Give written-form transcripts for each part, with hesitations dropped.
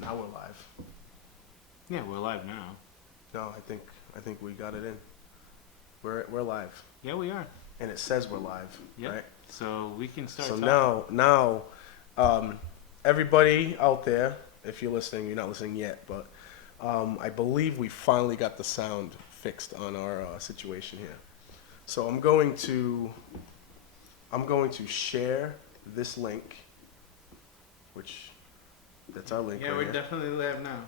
Now we're live. Yeah, we're live now. No, I think we got it in. We're live, Yeah, we are. and it says we're live, Yep. right? So we can start. So talking. now, everybody out there, if you're listening, you're not listening yet, but I believe we finally got the sound fixed on our situation here. So I'm going to share this link, which that's our link. Yeah, right we're here. definitely live now.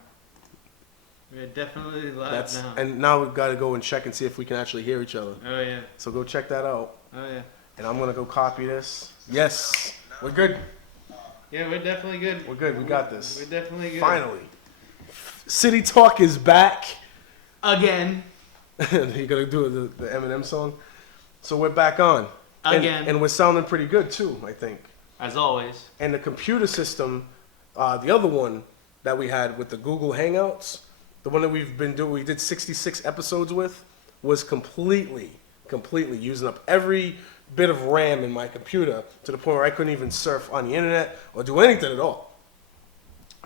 We're definitely live That's now. and now we've got to go and check and see if we can actually hear each other. Oh yeah. So go check that out. Oh yeah. And I'm gonna go copy this. Yes, we're good. Yeah, we're definitely good. We're good. We got this. We're definitely good. Finally, City Talk is back. Again. You gonna do the Eminem song? So we're back on. Again. And we're sounding pretty good too, I think. As always. And the computer system, the other one that we had with the Google Hangouts, the one that we've been doing, we did 66 episodes with, was completely using up every bit of RAM in my computer to the point where I couldn't even surf on the internet or do anything at all.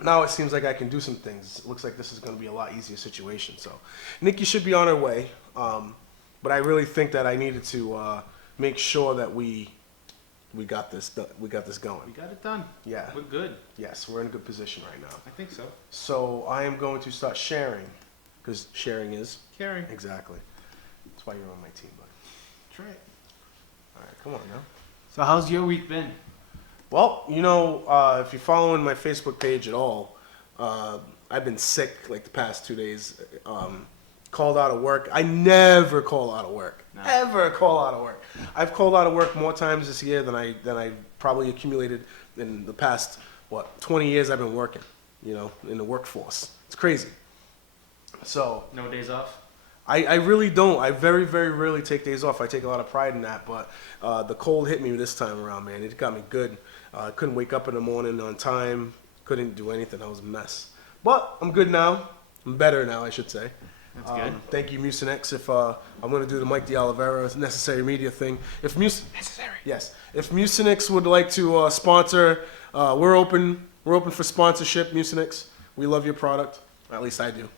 Now it seems like I can do some things. It looks like this is going to be a lot easier situation. So Nikki should be on her way, but I really think that I needed to make sure that we got this done. We got this going. We got it done. Yeah. We're good. Yes, we're in a good position right now. I think so. So I am going to start sharing, because sharing is Carrie. exactly. That's why you're on my team, buddy. That's right. All right, come on now. So how's your week been? Well, if you're following my Facebook page at all, I've been sick like the past 2 days. Called out of work. I never call out of work. No. Ever call out of work. I've called out of work more times this year than I probably accumulated in the past 20 years I've been working. In the workforce. It's crazy. So No days off? I really don't. I very, very rarely take days off. I take a lot of pride in that, but the cold hit me this time around, man. It got me good. Couldn't wake up in the morning on time. Couldn't do anything. I was a mess. But I'm good now. I'm better now, I should say. That's good. Thank you, Mucinex. If I'm going to do the Mike DeOliveira necessary media thing. Necessary. Yes. If Mucinex would like to sponsor, we're open. We're open for sponsorship, Mucinex. We love your product. At least I do.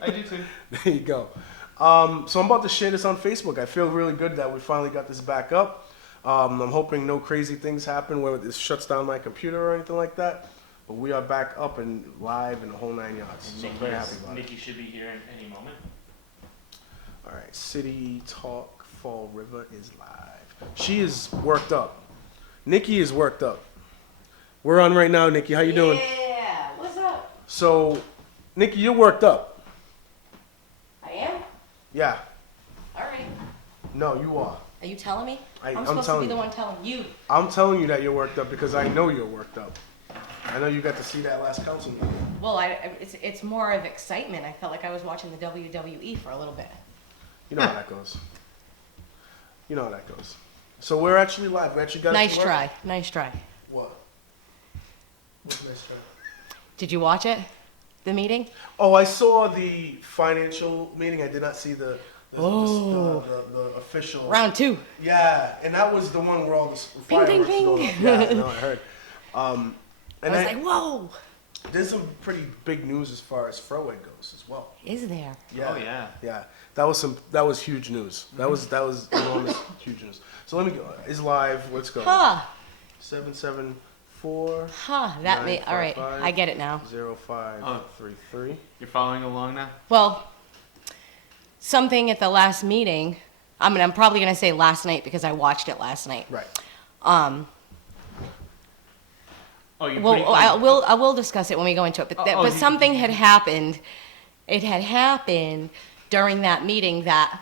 I do too. There you go. So I'm about to share this on Facebook. I feel really good that we finally got this back up. I'm hoping no crazy things happen where this shuts down my computer or anything like that. But we are back up and live in the whole 9 yards. So I'm very happy about it. Nikki should be here in any moment. All right, City Talk Fall River is live. She is worked up. Nikki is worked up. We're on right now, Nikki. How you doing? Yeah, what's up? So, Nikki, you're worked up. I am? Yeah. All right. No, you are. Are you telling me? I'm I'm supposed to telling be the you. one telling you. I'm telling you that you're worked up because I know you're worked up. I know you got to see that last council meeting. Well, it's more of excitement. I felt like I was watching the WWE for a little bit. You know how that goes. You know how that goes. So we're actually live. We actually got it Nice to work. try. Nice try. What? What's nice try? Did you watch it? The meeting? Oh, I saw the financial meeting. I did not see the Oh. the official. Round 2. Yeah, and that was the one where all the Bing, fireworks bing, going bing. off. Yeah, no, I heard. I And was like, whoa. there's some pretty big news as far as Froeg goes as well. Is there? Yeah. Oh yeah. Yeah, that was huge news. That was enormous, huge news. So let me go. It's live. Let's go. Huh. 774 Huh. That made. All right. 955. I get it now. 0533. You're following along now? Well, something at the last meeting. I'm probably going to say last night because I watched it last night. Right. Oh, you're Well, pretty I will discuss it when we go into it. But, Oh, but you- something had happened. It had happened during that meeting that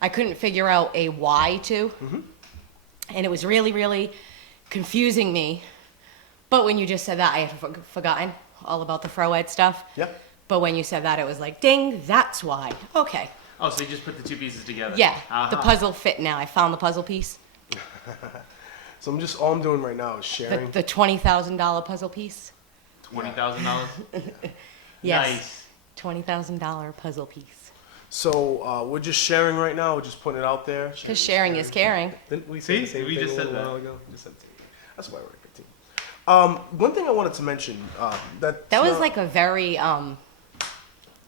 I couldn't figure out a why to, and it was really, really confusing me. But when you just said that, I had forgotten all about the Froed stuff. Yep. But when you said that, it was like, ding, that's why. Okay. Oh, so you just put the two pieces together? Yeah, Uh-huh. the puzzle fit now. I found the puzzle piece. So all I'm doing right now is sharing. The $20,000 puzzle piece. $20,000? Yes. Nice. $20,000 puzzle piece. So we're just sharing right now. We're just putting it out there. Because sharing is caring. Didn't we See? say the same We thing just a said little that. while ago? Just said team. That's why we're a good team. One thing I wanted to mention, That was like a very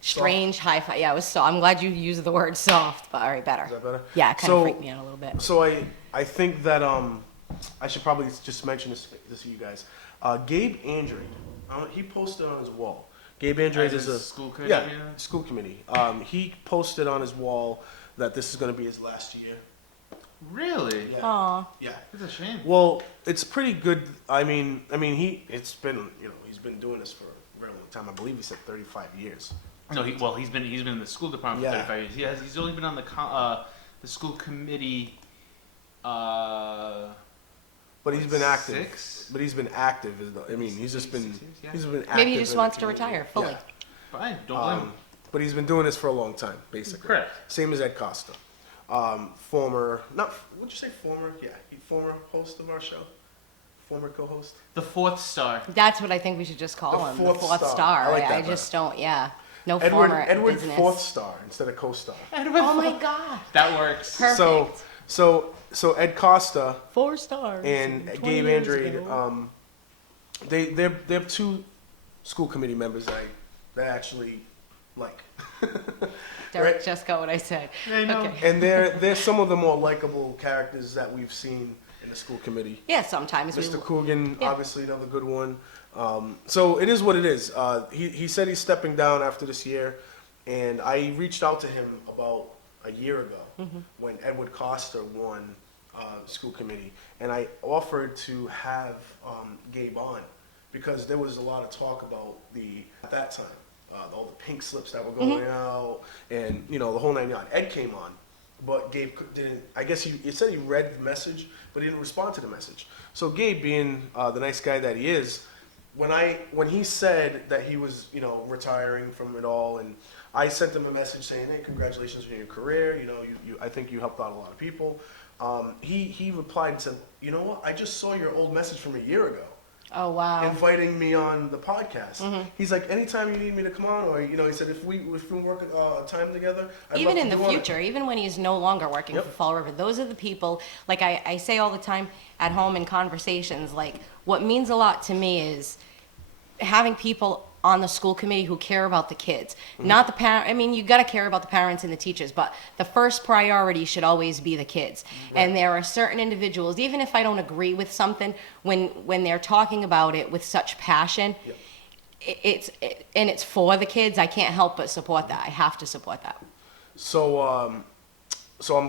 strange hi-fi. Yeah, it was so. I'm glad you used the word soft, but all right, better. Is that better? Yeah, it kind So- of freaked me out a little bit. So I think that I should probably just mention this to you guys. Gabe Andrade, he posted on his wall. Gabe Andrade As is a school committee, yeah, yeah? school committee. He posted on his wall that this is going to be his last year. Really? Yeah. Aw. Yeah. It's a shame. Well, it's pretty good. I mean, it's been, he's been doing this for a very long time. I believe he said 35 years. No, he's been in the school department Yeah. for 35 years. He's only been on the school committee. But he's been active. 6? But he's been active. I mean, he's just been 6 years, yeah. he's been active. Maybe he just in the wants to community. retire fully. Yeah. Fine, don't blame him. But he's been doing this for a long time, basically. Correct. Same as Ed Costa. Former, would you say former? Yeah, former host of our show. Former co-host. The fourth star. That's what I think we should just call The him. fourth The fourth star. star. I like I that just don't. Yeah. No Edward former business. Fourth Star instead of co-star. Oh my God. That works. Perfect. So Ed Costa 4 stars. and 20 Gabe years Andrade, ago. they're two school committee members that I actually like. Derek right. just got what I said. I know. Okay. And they're some of the more likable characters that we've seen in the school committee. Yeah, sometimes we. Mr. Coogan, Yeah. obviously another good one. So it is what it is. He said he's stepping down after this year, and I reached out to him about a year ago when Edward Costa won school committee, and I offered to have Gabe on because there was a lot of talk about at that time all the pink slips that were going out, and the whole 9 yards. Ed came on. But Gabe didn't. I guess he said he read the message, but he didn't respond to the message. So Gabe, being the nice guy that he is, when he said that he was retiring from it all, and I sent him a message saying, "Hey, congratulations on your career. I think you helped out a lot of people." He replied and said, "You know what? I just saw your old message from a year ago." Oh wow. Inviting me on the podcast. He's like, anytime you need me to come on, or he said if we work time together, I'd Even love in to the do it." future, even when he's no longer working Yep. for Fall River, those are the people, like I say all the time at home in conversations, like what means a lot to me is having people on the school committee who care about the kids. Not the parent. I mean, you got to care about the parents and the teachers, but the first priority should always be the kids. And there are certain individuals, even if I don't agree with something, when they're talking about it with such passion, Yep. it's for the kids, I can't help but support that. I have to support that. So, I'm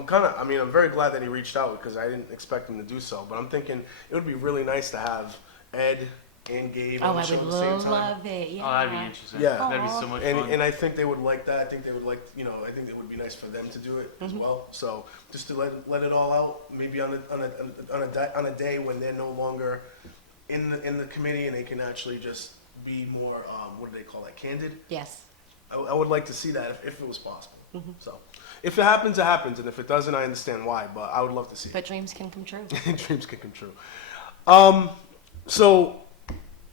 I'm very glad that he reached out because I didn't expect him to do so. But I'm thinking it would be really nice to have Ed and Gabe Oh, on the I show would at the same time. love it. Yeah. Oh, that'd be interesting. Yeah. That'd be so much fun. And I think they would like that. I think they would like, I think it would be nice for them to do it as well. So just to let it all out, maybe on a day when they're no longer in the committee and they can actually just be more, what do they call that, candid? Yes. I would like to see that if it was possible. So, if it happens, it happens, and if it doesn't, I understand why. But I would love to see But dreams can come true. it. Dreams can come true. So,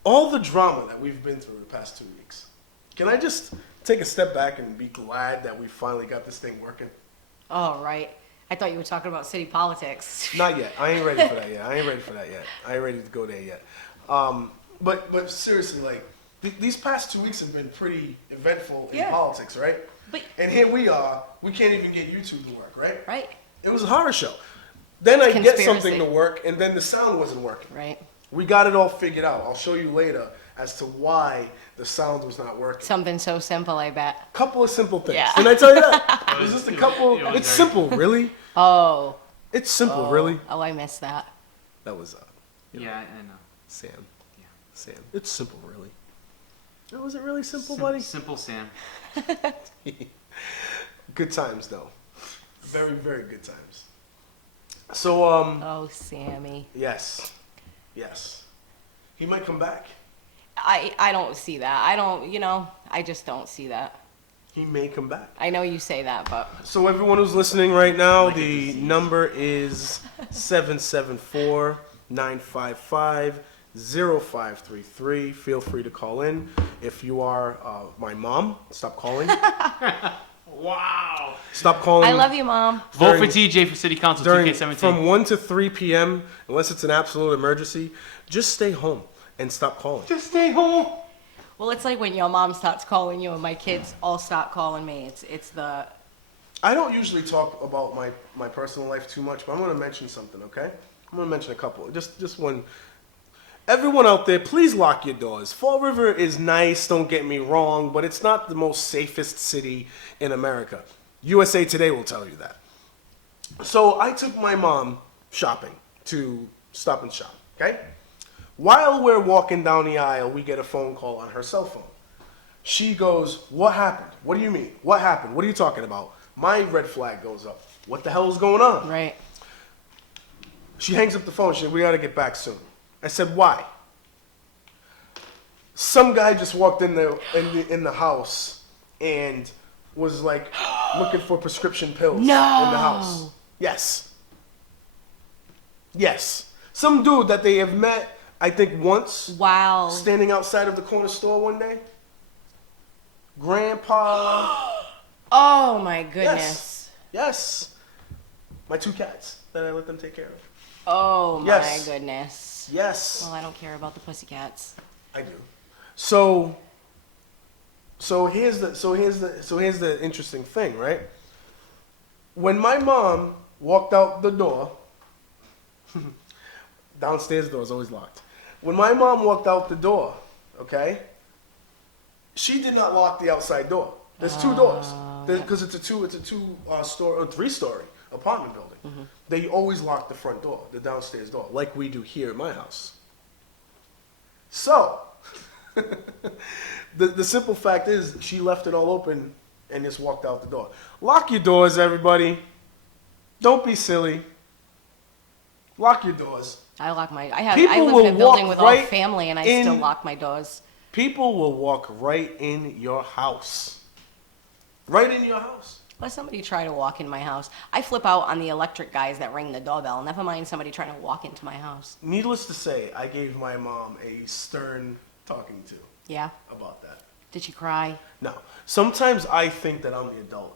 all the drama that we've been through the past 2 weeks, can I just take a step back and be glad that we finally got this thing working? Oh, right. I thought you were talking about city politics. Not yet. I ain't ready for that yet. I ain't ready to go there yet. But seriously, like these past 2 weeks have been pretty eventful in Yeah. politics, right? But And here we are. We can't even get YouTube to work, right? right, It was a horror show. Then I get Conspiracy. something to work, and then the sound wasn't working. right. We got it all figured out. I'll show you later as to why the sound was not working. Something so simple, I bet. Couple of simple things. Yeah. Didn't I tell you that? It was- It's just a it was- couple. it was It's very- simple, really. Oh. It's simple, really. Oh, I missed that. That was Yeah, I know. Sam. Yeah. Sam. It's simple, really. Oh, was it really simple, buddy? Simple Sam. Good times, though. Very, very good times. So, Oh, Sammy. yes. Yes. He might come back. I don't see that. I just don't see that. He may come back. I know you say that, but So everyone who's listening right now, Like a the disease. number is 774-955-0533. Feel free to call in. If you are my mom, stop calling. Wow. Stop calling. I love you, Mom. Vote During- for TJ for City Council During 2K17. from 1 to 3 p.m. unless it's an absolute emergency. Just stay home. and stop calling. Just stay home. Well, it's like when your mom starts calling you and my kids all start calling me. It's the I don't usually talk about my personal life too much, but I'm going to mention something, okay? I'm going to mention a couple. Just one. Everyone out there, please lock your doors. Fall River is nice, don't get me wrong, but it's not the most safest city in America. USA Today will tell you that. So I took my mom shopping to Stop and Shop, okay? While we're walking down the aisle, we get a phone call on her cell phone. She goes, "What happened? What do you mean? What happened? What are you talking about?" My red flag goes up. What the hell is going on? right. She hangs up the phone. She said, "We got to get back soon." I said, "Why?" Some guy just walked in the house and was like looking for prescription pills in the house. Yes. Yes. Some dude that they have met, I think once, Wow. standing outside of the corner store one day. Grandpa. Oh my goodness. Yes. My 2 cats that I let them take care of. Oh my Yes. goodness. Yes. Well, I don't care about the pussycats. I do. So here's the interesting thing, right? When my mom walked out the door, downstairs door is always locked. When my mom walked out the door, okay, she did not lock the outside door. There's 2 doors because it's a 3-story apartment building. They always lock the front door, the downstairs door, like we do here at my house. So, the simple fact is she left it all open and just walked out the door. Lock your doors, everybody. Don't be silly. Lock your doors. I lock my. People I live will in a building walk with all right family, and I in- still lock my doors. People will walk right in your house. Right in your house. Let somebody try to walk in my house. I flip out on the electric guys that ring the doorbell. Never mind somebody trying to walk into my house. Needless to say, I gave my mom a stern talking to Yeah. about that. Did she cry? No. Sometimes I think that I'm the adult.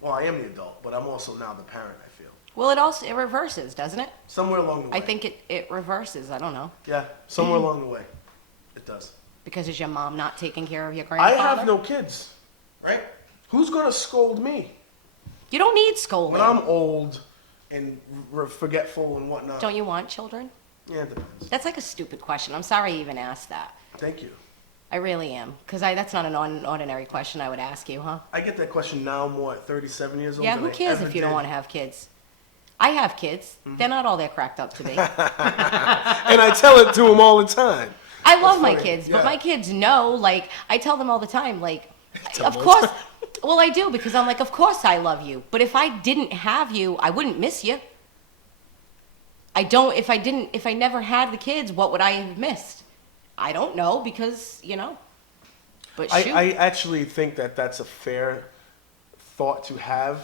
Well, I am the adult, but I'm also now the parent, I feel. Well, it reverses, doesn't it? Somewhere along the way. I think it reverses. I don't know. Yeah, somewhere along the way. It does. Because is your mom not taking care of your I grandfather? have no kids, right? Who's going to scold me You don't need scolding. when I'm old and forgetful and whatnot? Don't you want children? Yeah, it depends. That's like a stupid question. I'm sorry I even asked that. Thank you. I really am. Because that's not an ordinary question I would ask you, huh? I get that question now more at 37 years old. Yeah, than who I cares ever if you don't did. want to have kids? I have kids. They're not all they're cracked up to be. And I tell it to them all the time. I love my funny, kids, yeah. but my kids know, like, I tell them all the time, like, Tell of them all course, the time. well, I do, because I'm like, of course I love you. But if I didn't have you, I wouldn't miss you. If I never had the kids, what would I have missed? I don't know, because, but shoot. I actually think that that's a fair thought to have.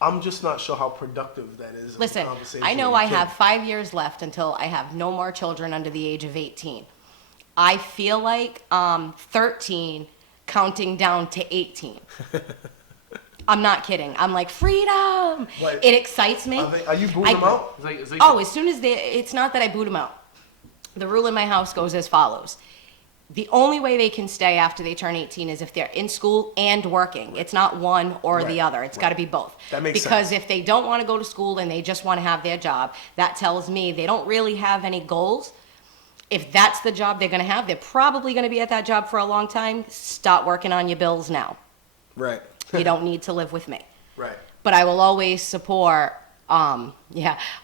I'm just not sure how productive that is. of a Listen, conversation I know with a I kid. have 5 years left until I have no more children under the age of 18. I feel like 13 counting down to 18. I'm not kidding. I'm like, freedom! What? It excites me. Are you booting them out? It's like Oh, as soon as it's not that I boot them out. The rule in my house goes as follows. The only way they can stay after they turn 18 is if they're in school and working. It's not one or Right, the other. It's got to be both. That makes because sense. if they don't want to go to school and they just want to have their job, that tells me they don't really have any goals. If that's the job they're going to have, they're probably going to be at that job for a long time. Start working on your bills now. Right. You don't need to live with me. Right. But I will always support, I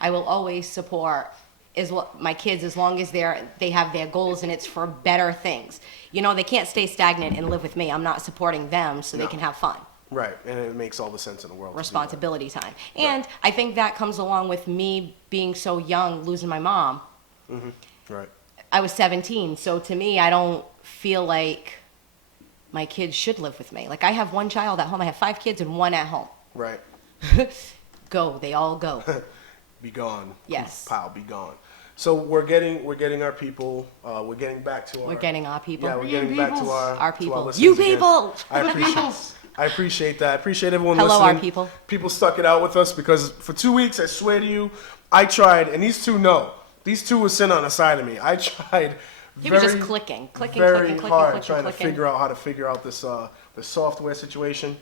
will always support my kids as long as they have their goals and it's for better things. They can't stay stagnant and live with me. I'm not supporting them so they No. can have fun. Right. And it makes all the sense in the world. to do that. Responsibility time. And I think that comes along with me being so young, losing my mom. Right. I was 17, so to me, I don't feel like my kids should live with me. Like, I have one child at home. I have 5 kids and 1 at home. Right. Go. They all go. Be gone. Yes. Pow, be gone. So we're getting our people. We're getting back to our. We're getting our people. Yeah, we're getting back to our Our to people. listeners You again. people! I appreciate that. I appreciate everyone Hello, listening. our people. People stuck it out with us because for 2 weeks, I swear to you, I tried, and these two know. these two were sitting on the side of me. I tried. He was just very, clicking, very clicking, hard clicking, trying clicking. to figure out how to figure out this the software situation.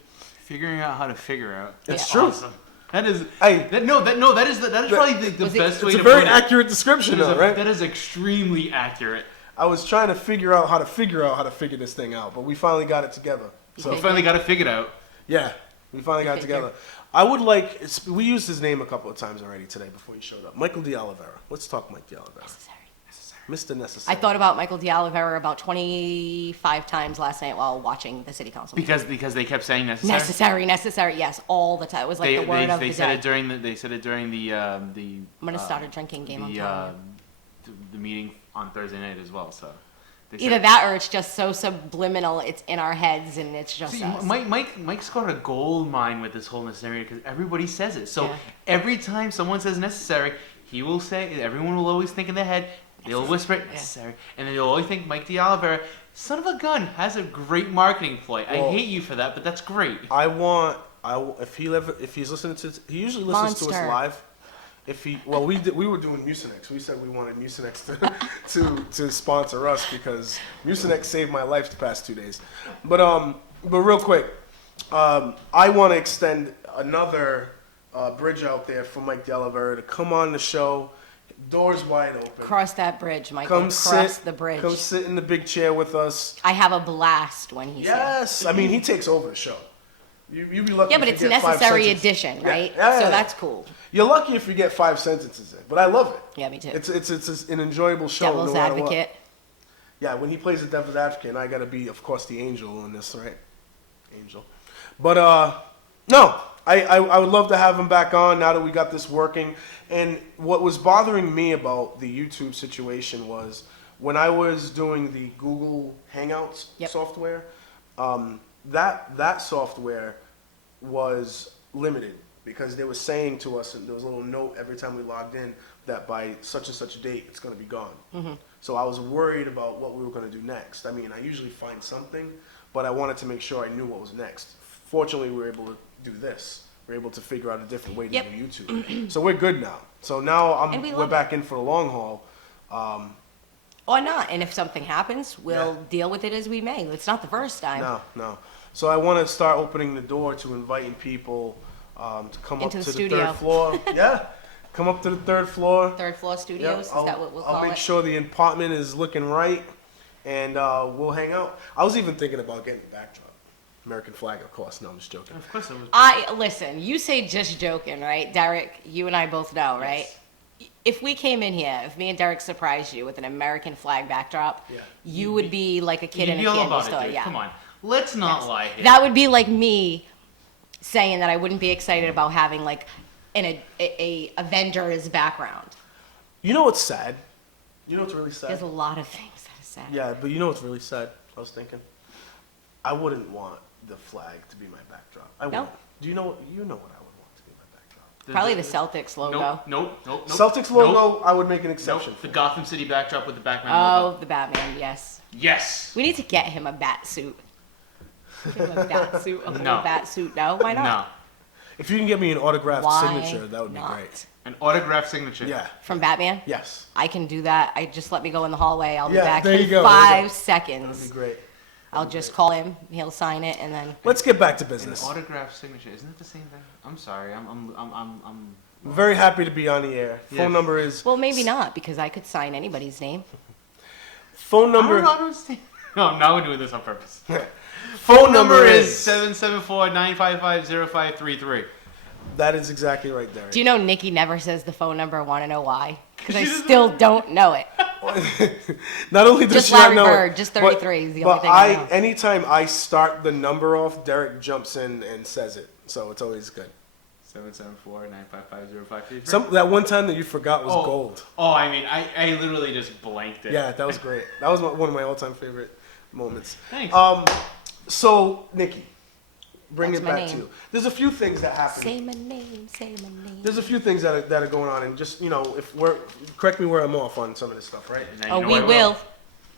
Figuring out how to figure out. It's Yeah. true. Awesome. That is. Hey, That is probably the Was it- best way it's to a very put it. accurate description, though, right? That is extremely accurate. I was trying to figure out how to figure this thing out, but we finally got it together. So We finally got it figured out. yeah, we finally got it Figure. together. I would like. We used his name a couple of times already today before he showed up. Michael De Oliveira. Let's talk Mike De Oliveira. Necessary. Mr. Necessary. I thought about Michael De Oliveira about 25 times last night while watching the city council meeting. Because they kept saying necessary. Necessary, yes, all the time. It was like the word of they the said day. it during the I'm gonna start a drinking game on top. the meeting on Thursday night as well. So they Either said- that or it's just so subliminal. It's in our heads and it's just See, us. Mike's got a gold mine with this whole necessary because everybody says it. So Yeah. every time someone says necessary, he will say. Everyone will always think in their head. They'll whisper it, necessary, and then they'll always think Mike De Oliveira, son of a gun, has a great marketing ploy. I Well, hate you for that, but that's great. If he's listening to, he usually listens to us Monster. live. We were doing Mucinex. We said we wanted Mucinex to sponsor us because Mucinex saved my life the past 2 days. But real quick, I want to extend another bridge out there for Mike De Oliveira to come on the show. Doors wide open. Cross that bridge, Michael. Come Cross sit. the bridge. Come sit in the big chair with us. I have a blast when he's here. Yes, I mean he takes over the show. You be lucky. Yeah, but if it's you a get 5 necessary sentences. addition, Yeah, right? yeah, So yeah. that's cool. You're lucky if you get 5 sentences in, but I love it. Yeah, me too. It's an enjoyable show. Devil's no matter what. advocate. Yeah, when he plays the devil's advocate, and I gotta be, of course, the angel in this, right? Angel. But no, I would love to have him back on now that we got this working. And what was bothering me about the YouTube situation was when I was doing the Google Hangouts Yep. software, that software was limited because they were saying to us, and there was a little note every time we logged in that by such and such a date it's going to be gone. So I was worried about what we were going to do next. I mean, I usually find something, but I wanted to make sure I knew what was next. Fortunately, we were able to do this. We're able to figure out a different way to Yep. do YouTube. So we're good now. So now And we we're love back in for the long haul. Or not. And if something happens, we'll Yeah. deal with it as we may. It's not the first time. No. So I want to start opening the door to inviting people to come Into up the to studio. the third floor. Yeah, come up to the third floor. Third floor Yep, studios, is that what we'll I'll call make it? sure the apartment is looking right, and we'll hang out. I was even thinking about getting the backdrop. American flag, of course. No, I'm just joking. Of course, it was. Listen, you say just joking, right? Derek, you and I both know, right? If we came in here, if me and Derek surprised you with an American flag backdrop, Yeah. you would be like a kid You'd in be a all candy about store. it, dude. Yeah. Come on, let's not Yes. lie here. That would be like me saying that I wouldn't be excited about having like a Avengers background. You know what's sad? You know what's really sad? There's a lot of things that are sad. Yeah, but you know what's really sad? I was thinking, I wouldn't want the flag to be my backdrop. I No. wouldn't. Do you know what? You know what I would want to be my backdrop? Probably the Celtics logo. Nope. Celtics logo. I would make an exception. Nope. The Gotham City backdrop with the Batman Oh, logo. the Batman, yes. Yes. We need to get him a bat suit. Give him a bat suit, a No. bat suit. No, why not? No. If you can get me an autographed Why signature, that would be not? great. An autographed signature. Yeah. From Batman? Yes. I can do that. I just let me go in the hallway. I'll be Yeah, back there you in go, there you go. 5 That would seconds. be great. I'll just call him. He'll sign it, and then Let's get back to An business. autographed signature. Isn't it the same thing? I'm sorry. I'm I'm very happy to be on the air. Yeah. Phone number is. well, maybe not because I could sign anybody's name. Phone number. I don't understand. No, now we're doing this on purpose. Phone Number is 774-955-0533. That is exactly right, Derek. Do you know Nikki never says the phone number? Want to know why? Because I still don't know it. Not only does Just she not Larry know Bird, it, just but- 33 is the only but thing I know. anytime I start the number off, Derek jumps in and says it. So it's always good. 774-955-0533. That one time that you forgot was gold. Oh, I mean, I literally just blanked it. Yeah, that was great. That was one of my all-time favorite moments. Thanks. So Nikki, bring What's it my back to name? you. There's a few things that happen. Say my name. Say my name. There's a few things that are going on, and just if we're correct me where I'm off on some of this stuff, right? Now Oh, you know we I will.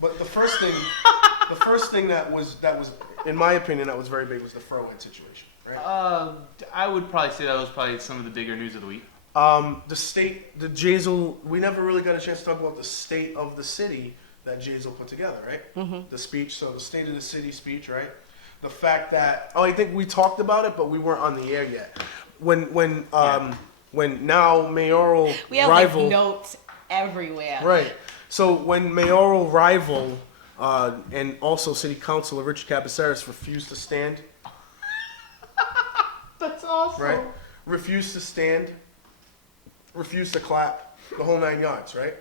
But the first thing that was in my opinion that was very big was the Furlane situation, right? I would probably say that was probably some of the bigger news of the week. The state, the Jazel, we never really got a chance to talk about the state of the city that Jazel put together, right? Mm-hmm. The speech, so the state of the city speech, right? The fact that, I think we talked about it, but we weren't on the air yet. When now mayoral We have rival, like notes everywhere. right? So when mayoral rival and also city councilor Richard Capaceris refused to stand, That's awesome. right? Refused to stand, refused to clap, the whole 9 yards, right?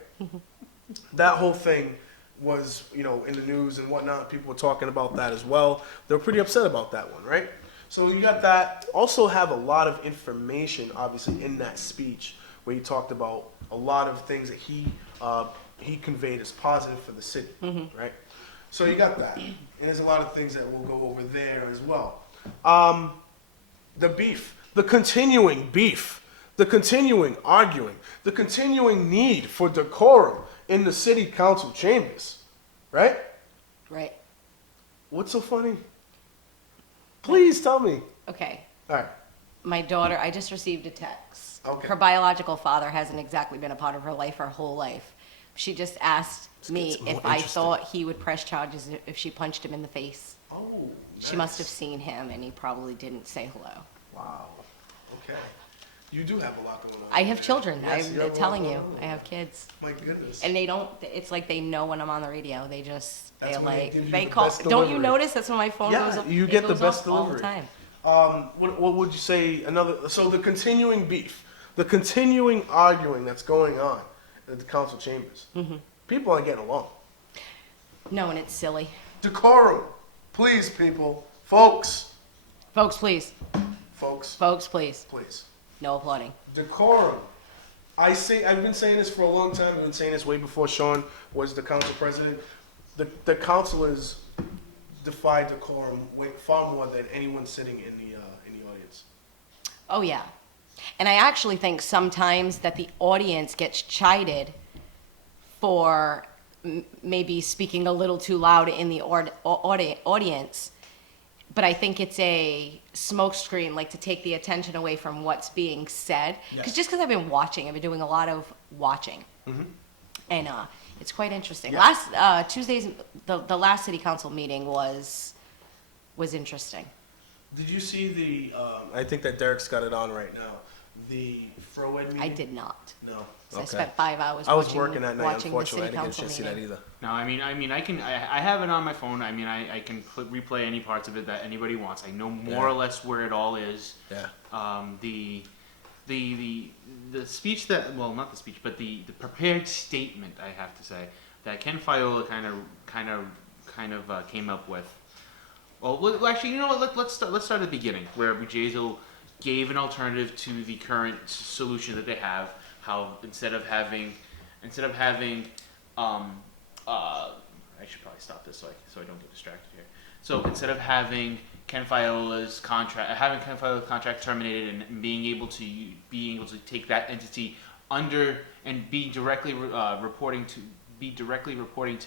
That whole thing was, in the news and whatnot. People were talking about that as well. They were pretty upset about that one, right? So you got that. Also have a lot of information, obviously, in that speech where he talked about a lot of things that he conveyed as positive for the city, right? So you got that. And there's a lot of things that we'll go over there as well. The beef, the continuing beef, the continuing arguing, the continuing need for decorum in the city council chambers, right? Right. What's so funny? Please tell me. Okay. All right. My daughter, I just received a text. Okay. Her biological father hasn't exactly been a part of her life her whole life. She just asked me gets more if I interesting. thought he would press charges if she punched him in the face. Oh, She must have seen him and he probably didn't say hello. Wow. Okay. You do have a lot going on. I have children. Yes, you have I'm a lot telling going you, on. I have kids. My goodness. And they don't, it's like they know when I'm on the radio. They just, That's they're when they like, give you they the call, best don't you delivery. notice? That's when my phone Yeah, goes up. you it get the goes best off all the delivery. time. What would you say? So the continuing beef, the continuing arguing that's going on at the council chambers. People aren't getting along. No, and it's silly. Decorum, please, people, folks, Folks, please. folks, Please. please. No applauding. Decorum. I've been saying this for a long time. I've been saying this way before Sean was the council president. The councilors defy decorum far more than anyone sitting in the audience. Oh, yeah. And I actually think sometimes that the audience gets chided for maybe speaking a little too loud in the audience. But I think it's a smokescreen, like to take the attention away from what's being said. Because just because I've been watching, I've been doing a lot of watching. And it's quite interesting. Yeah. Last Tuesday's, the last city council meeting was interesting. Did you see the? I think that Derek's got it on right now. The Froed meeting. I did not. No. So I spent 5 hours I was watching, working that night. watching the Unfortunately, city I didn't get a council chance to see that meeting. either. No, I have it on my phone. I can replay any parts of it that anybody wants. I know more or less where it all is. Yeah. The speech that, well, not the speech, but the prepared statement, I have to say, that Ken Fiola kind of came up with. Well, actually, you know what? Let's start at the beginning, where Jazel gave an alternative to the current solution that they have. How instead of having, I should probably stop this so I don't get distracted here. So instead of having Ken Fiola's contract terminated and being able to take that entity under and be directly reporting to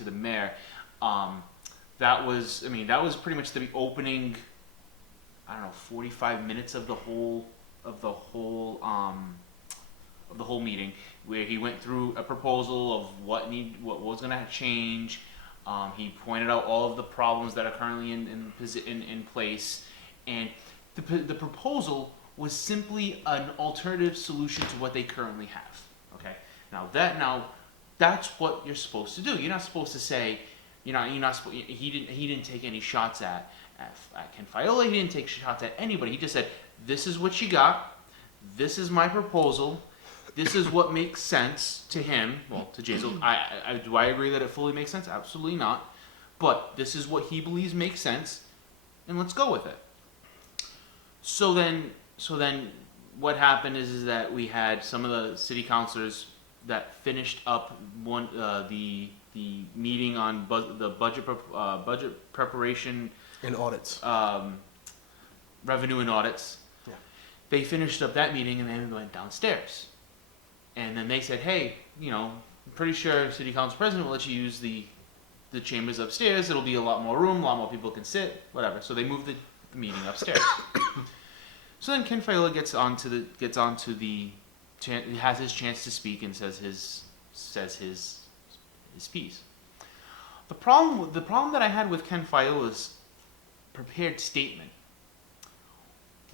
the mayor, that was pretty much the opening, 45 minutes of the whole meeting, where he went through a proposal of what was going to change. He pointed out all of the problems that are currently in place, and the proposal was simply an alternative solution to what they currently have. Okay, now that's what you're supposed to do. You're not supposed to say, he didn't take any shots at Ken Fiola. He didn't take shots at anybody. He just said, "This is what you got. This is my proposal. This is what makes sense to him." Well, to Jazel. Do I agree that it fully makes sense? Absolutely not. But this is what he believes makes sense, and let's go with it. So then, what happened is that we had some of the city councilors that finished up the meeting on the budget preparation, In audits. revenue and audits. Yeah. They finished up that meeting and then went downstairs. And then they said, "Hey, I'm pretty sure City Council President will let you use the chambers upstairs. It'll be a lot more room, a lot more people can sit, whatever." So they moved the meeting upstairs. So then Ken Fiola gets onto the has his chance to speak and says his piece. The problem that I had with Ken Fiola's prepared statement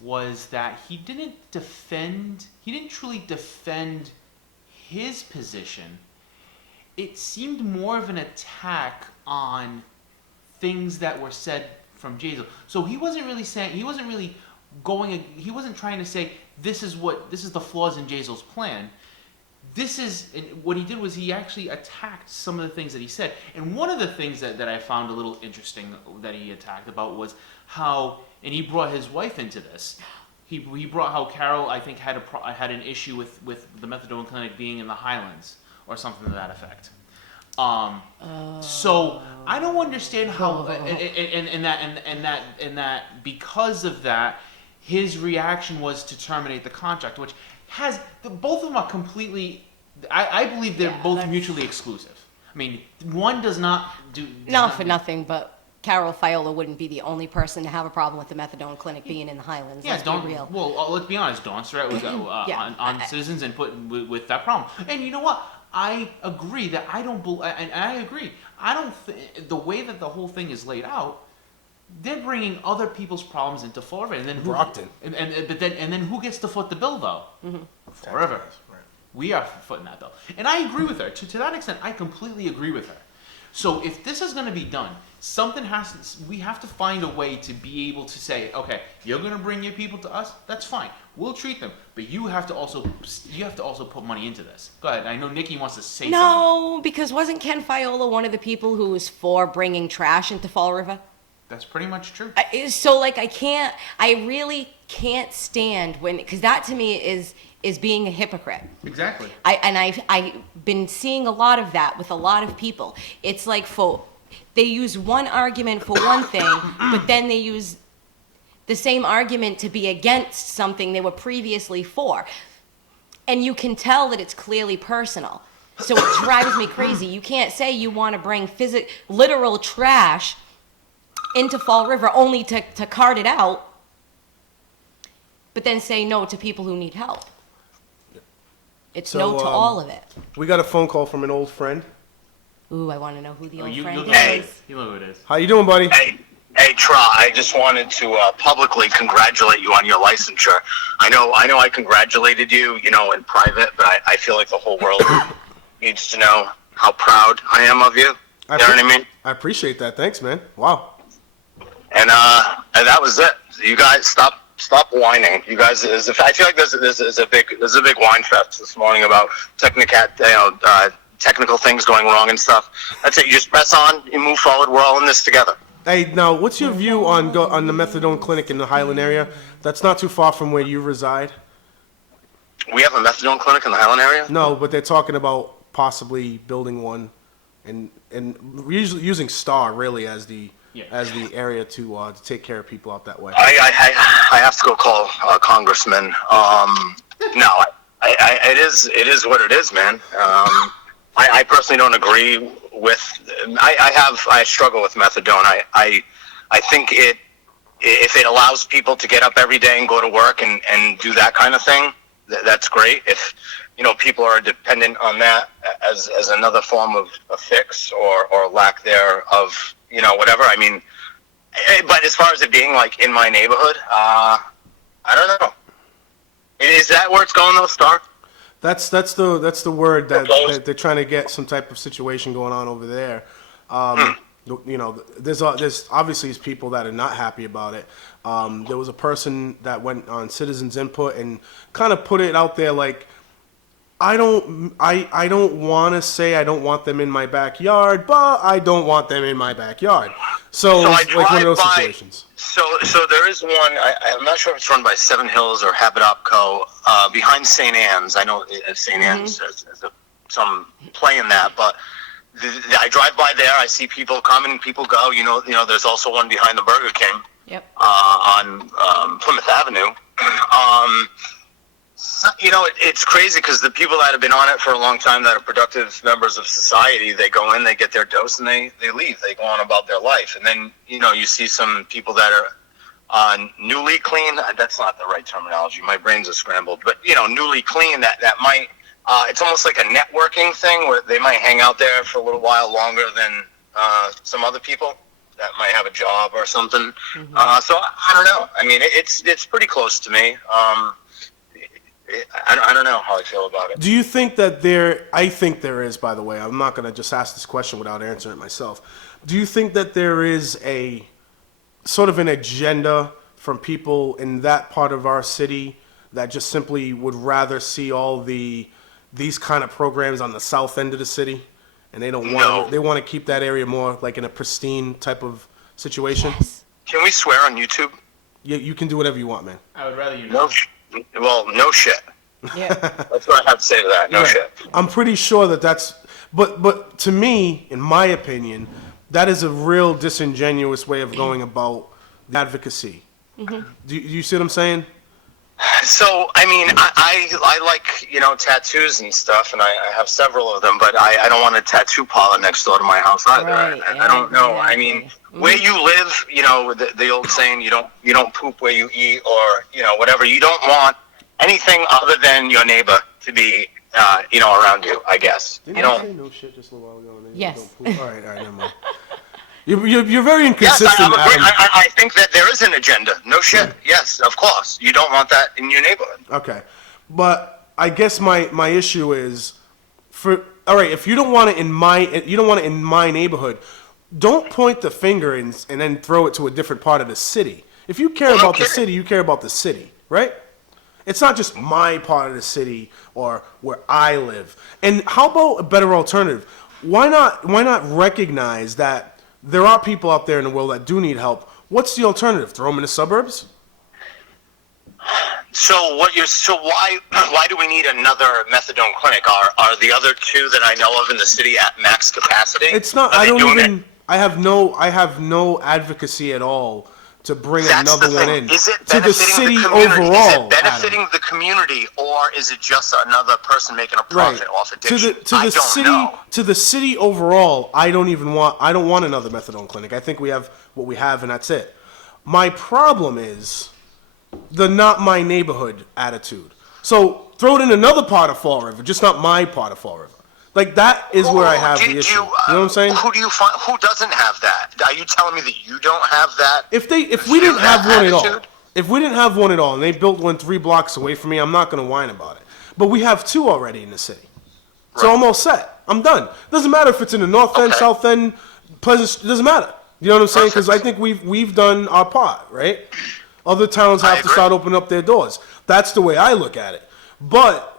was that he didn't truly defend his position. It seemed more of an attack on things that were said from Jazel. So he wasn't really trying to say this is the flaws in Jazel's plan. What he did was he actually attacked some of the things that he said. And one of the things that I found a little interesting that he attacked about was how, and he brought his wife into this. He brought how Carol, I think, had an issue with the methadone clinic being in the Highlands or something to that effect. So I don't understand how, and that because of that, his reaction was to terminate the contract, which has both of them are completely. I believe they're both mutually exclusive. I mean, one does not do. Not for nothing, but Carol Fiola wouldn't be the only person to have a problem with the methadone clinic being in the Highlands. Yeah, let's be real. Well, let's be honest. Dawn Surratt was on Citizens and put with that problem. And you know what? I agree that I don't. And I agree. I don't. The way that the whole thing is laid out, they're bringing other people's problems into Fall River, and then Brockton. And then who gets to foot the bill though? Mm-hmm. Fall River. Right. We are footing that bill, and I agree with her. To that extent, I completely agree with her. So if this is going to be done, we have to find a way to be able to say, okay, you're going to bring your people to us. That's fine. We'll treat them, but you have to also put money into this. Go ahead. I know Nikki wants to say something. No, because wasn't Ken Fiola one of the people who was for bringing trash into Fall River? That's pretty much true. So like I really can't stand because that to me is being a hypocrite. Exactly. I've been seeing a lot of that with a lot of people. It's like they use one argument for one thing, but then they use the same argument to be against something they were previously for. And you can tell that it's clearly personal. So it drives me crazy. You can't say you want to bring literal trash into Fall River only to cart it out, but then say no to people who need help. It's So, no to all of it. We got a phone call from an old friend. Ooh, I want to know who the old You friend know is. who it is. How you doing, buddy? Hey, Tra, I just wanted to publicly congratulate you on your licensure. I know I congratulated you, in private, but I feel like the whole world needs to know how proud I am of you. You know what I mean? I appreciate that. Thanks, man. Wow. And that was it. You guys stop whining. You guys, I feel like there's a big whine fest this morning about technical things going wrong and stuff. That's it. You just press on. You move forward. We're all in this together. Hey, now, what's your view on the methadone clinic in the Highland area? That's not too far from where you reside. We have a methadone clinic in the Highland area? No, but they're talking about possibly building one, and using Star really as the area to take care of people out that way. I have to go call Congressman. No, it is what it is, man. I personally don't agree with. I struggle with methadone. I think if it allows people to get up every day and go to work and do that kind of thing, that's great. If people are dependent on that as another form of a fix or lack thereof, whatever. I mean, but as far as it being like in my neighborhood, I don't know. Is that where it's going though, Star? That's the word that they're trying to get some type of situation going on over there. There's obviously people that are not happy about it. There was a person that went on Citizens Input and kind of put it out there like, I don't want to say I don't want them in my backyard, but I don't want them in my backyard. So it's like one of those situations. So there is one. I'm not sure if it's run by Seven Hills or Habit Opco behind St. Anne's. I know St. Anne's has some play in that, but I drive by there. I see people come and people go. There's also one behind the Burger King. Yep. On Plymouth Avenue. It's crazy because the people that have been on it for a long time that are productive members of society, they go in, they get their dose, and they leave. They go on about their life. And then, you see some people that are newly clean. That's not the right terminology. My brains are scrambled. But newly clean. That might. It's almost like a networking thing where they might hang out there for a little while longer than some other people that might have a job or something. So I don't know. I mean, it's pretty close to me. I don't know how I feel about it. Do you think that I think there is, by the way, I'm not going to just ask this question without answering it myself. Do you think that there is a sort of an agenda from people in that part of our city that just simply would rather see all these kind of programs on the south end of the city? And they don't want they want to keep that area more like in a pristine type of situation? Yes. Can we swear on YouTube? You can do whatever you want, man. I would rather you know. No shit. Yeah. That's what I have to say to that. No Right. shit. I'm pretty sure that's, but to me, in my opinion, that is a real disingenuous way of going about the advocacy. Do you see what I'm saying? So, I mean, I like, tattoos and stuff, and I have several of them, but I don't want a tattoo parlor next door to my house either. Right, I don't know. exactly. I mean, where you live, the old saying, you don't poop where you eat, or, whatever. You don't want anything other than your neighbor to be, around you, I guess. Didn't I say no shit just a little while ago? And then you Yes. don't poop? All right, never mind. You're very Yes, inconsistent, I'm agree. Adam. I think that there is an agenda. No shit. Yes, of course. You don't want that in your neighborhood. Okay, but I guess my issue is, all right, if you don't want it in my neighborhood, don't point the finger and then throw it to a different part of the city. If you care Well, no about the kidding. city, you care about the city, right? It's not just my part of the city or where I live. And how about a better alternative? Why not recognize that there are people out there in the world that do need help? What's the alternative? Throw them in the suburbs? So why do we need another methadone clinic? Are the other two that I know of in the city at max capacity? It's not. Are I they don't doing even. it? I have no advocacy at all to bring That's another the one thing. in Is it to the benefiting city the community? overall. Is it benefiting Adam. the community, or is it just another person making a Right. profit off To addiction? the I don't city know. to the city overall. I don't want another methadone clinic. I think we have what we have, and that's it. My problem is the not my neighborhood attitude. So throw it in another part of Fall River, just not my part of Fall River. Like that is where I have the issue. You know what I'm saying? Who do you find? Who doesn't have that? Are you telling me that you don't have that? If we didn't have that one at all, attitude? if we didn't have one at all, and they built one 3 blocks away from me, I'm not going to whine about it. But we have 2 already in the city, so I'm all set. I'm done. Doesn't matter if it's in the north end, Okay. south end, Pleasant. It doesn't matter. You know what I'm saying? Because I Perfect. think we've done our part, right? Other towns I have to agree. start opening up their doors. That's the way I look at it. But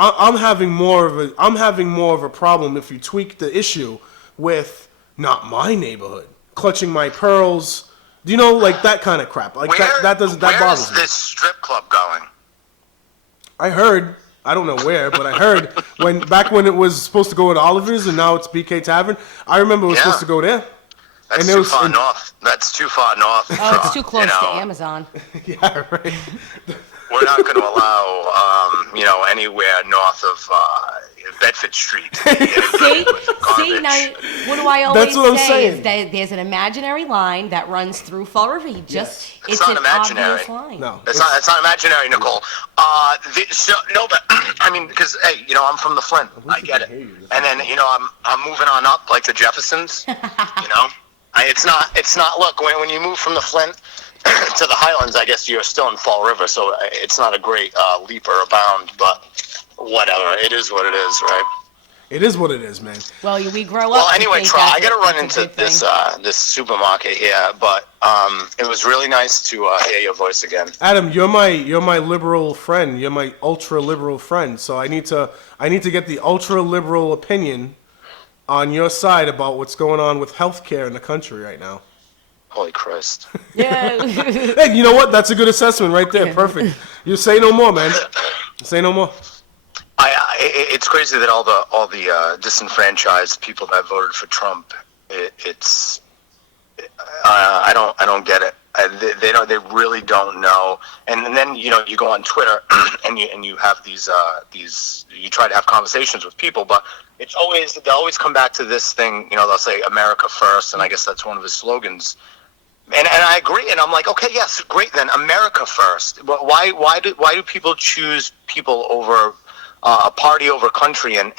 I'm having more of a problem if you tweak the issue with not my neighborhood, clutching my pearls. Do you know, like that kind of crap? Like that where bothers is me. this strip club going? I heard, I don't know where, but I heard back when it was supposed to go to Oliver's and now it's BK Tavern. I remember it was Yeah. supposed to go there. That's And there too was- far and- north. That's too far north. Oh, it's too close you to know. Amazon. Yeah, right. We're not going to allow, anywhere north of Bedford Street. See, now what do I always That's what I'm say saying. is that there's an imaginary line that runs through Fall River. You just It's it's not an imaginary. obvious line. No. It's not imaginary, Nicole. But I mean, because hey, I'm from the Flint. I get it. And then I'm moving on up like the Jeffersons. It's not. Look, when you move from the Flint to the Highlands, I guess you're still in Fall River, so it's not a great leap or a bound. But whatever, it is what it is, right? It is what it is, man. Well, we grow up. Well, to anyway, think Troy, that's I got to run that's a into good thing. this supermarket here, but it was really nice to hear your voice again. Adam, you're my liberal friend. You're my ultra liberal friend. So I need to get the ultra liberal opinion on your side about what's going on with healthcare in the country right now. Holy Christ. Yeah. Hey, you know what? That's a good assessment right there. Perfect. You say no more, man. Say no more. It's crazy that all the disenfranchised people that voted for Trump, I don't get it. They really don't know. And then you go on Twitter and you have these you try to have conversations with people, but they'll always come back to this thing. They'll say America first, and I guess that's one of his slogans. And I agree, and I'm like, okay, yes, great. Then America first. But why do people choose people over a party over country? And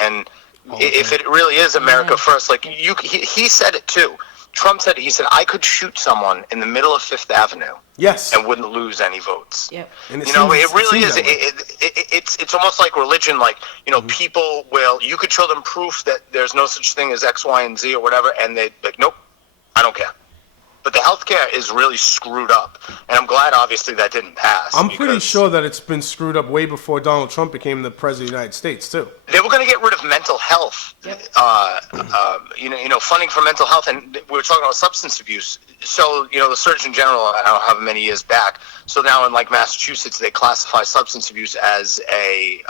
if it really is America first, like he said it too. Trump said it. He said I could shoot someone in the middle of Fifth Avenue. Yes. And wouldn't lose any votes. Yep. And You know, it really seems is. that way. It's almost like religion. Like, you know, people will. You could show them proof that there's no such thing as X, Y, and Z or whatever, and they like, nope, I don't care. But the healthcare is really screwed up, and I'm glad, obviously, that didn't pass. I'm pretty because sure that it's been screwed up way before Donald Trump became the president of the United States, too. they were going to get rid of mental health. You know, funding for mental health, and we were talking about substance abuse. So, you know, the Surgeon General, I don't know how many years back. So now in like Massachusetts, they classify substance abuse as a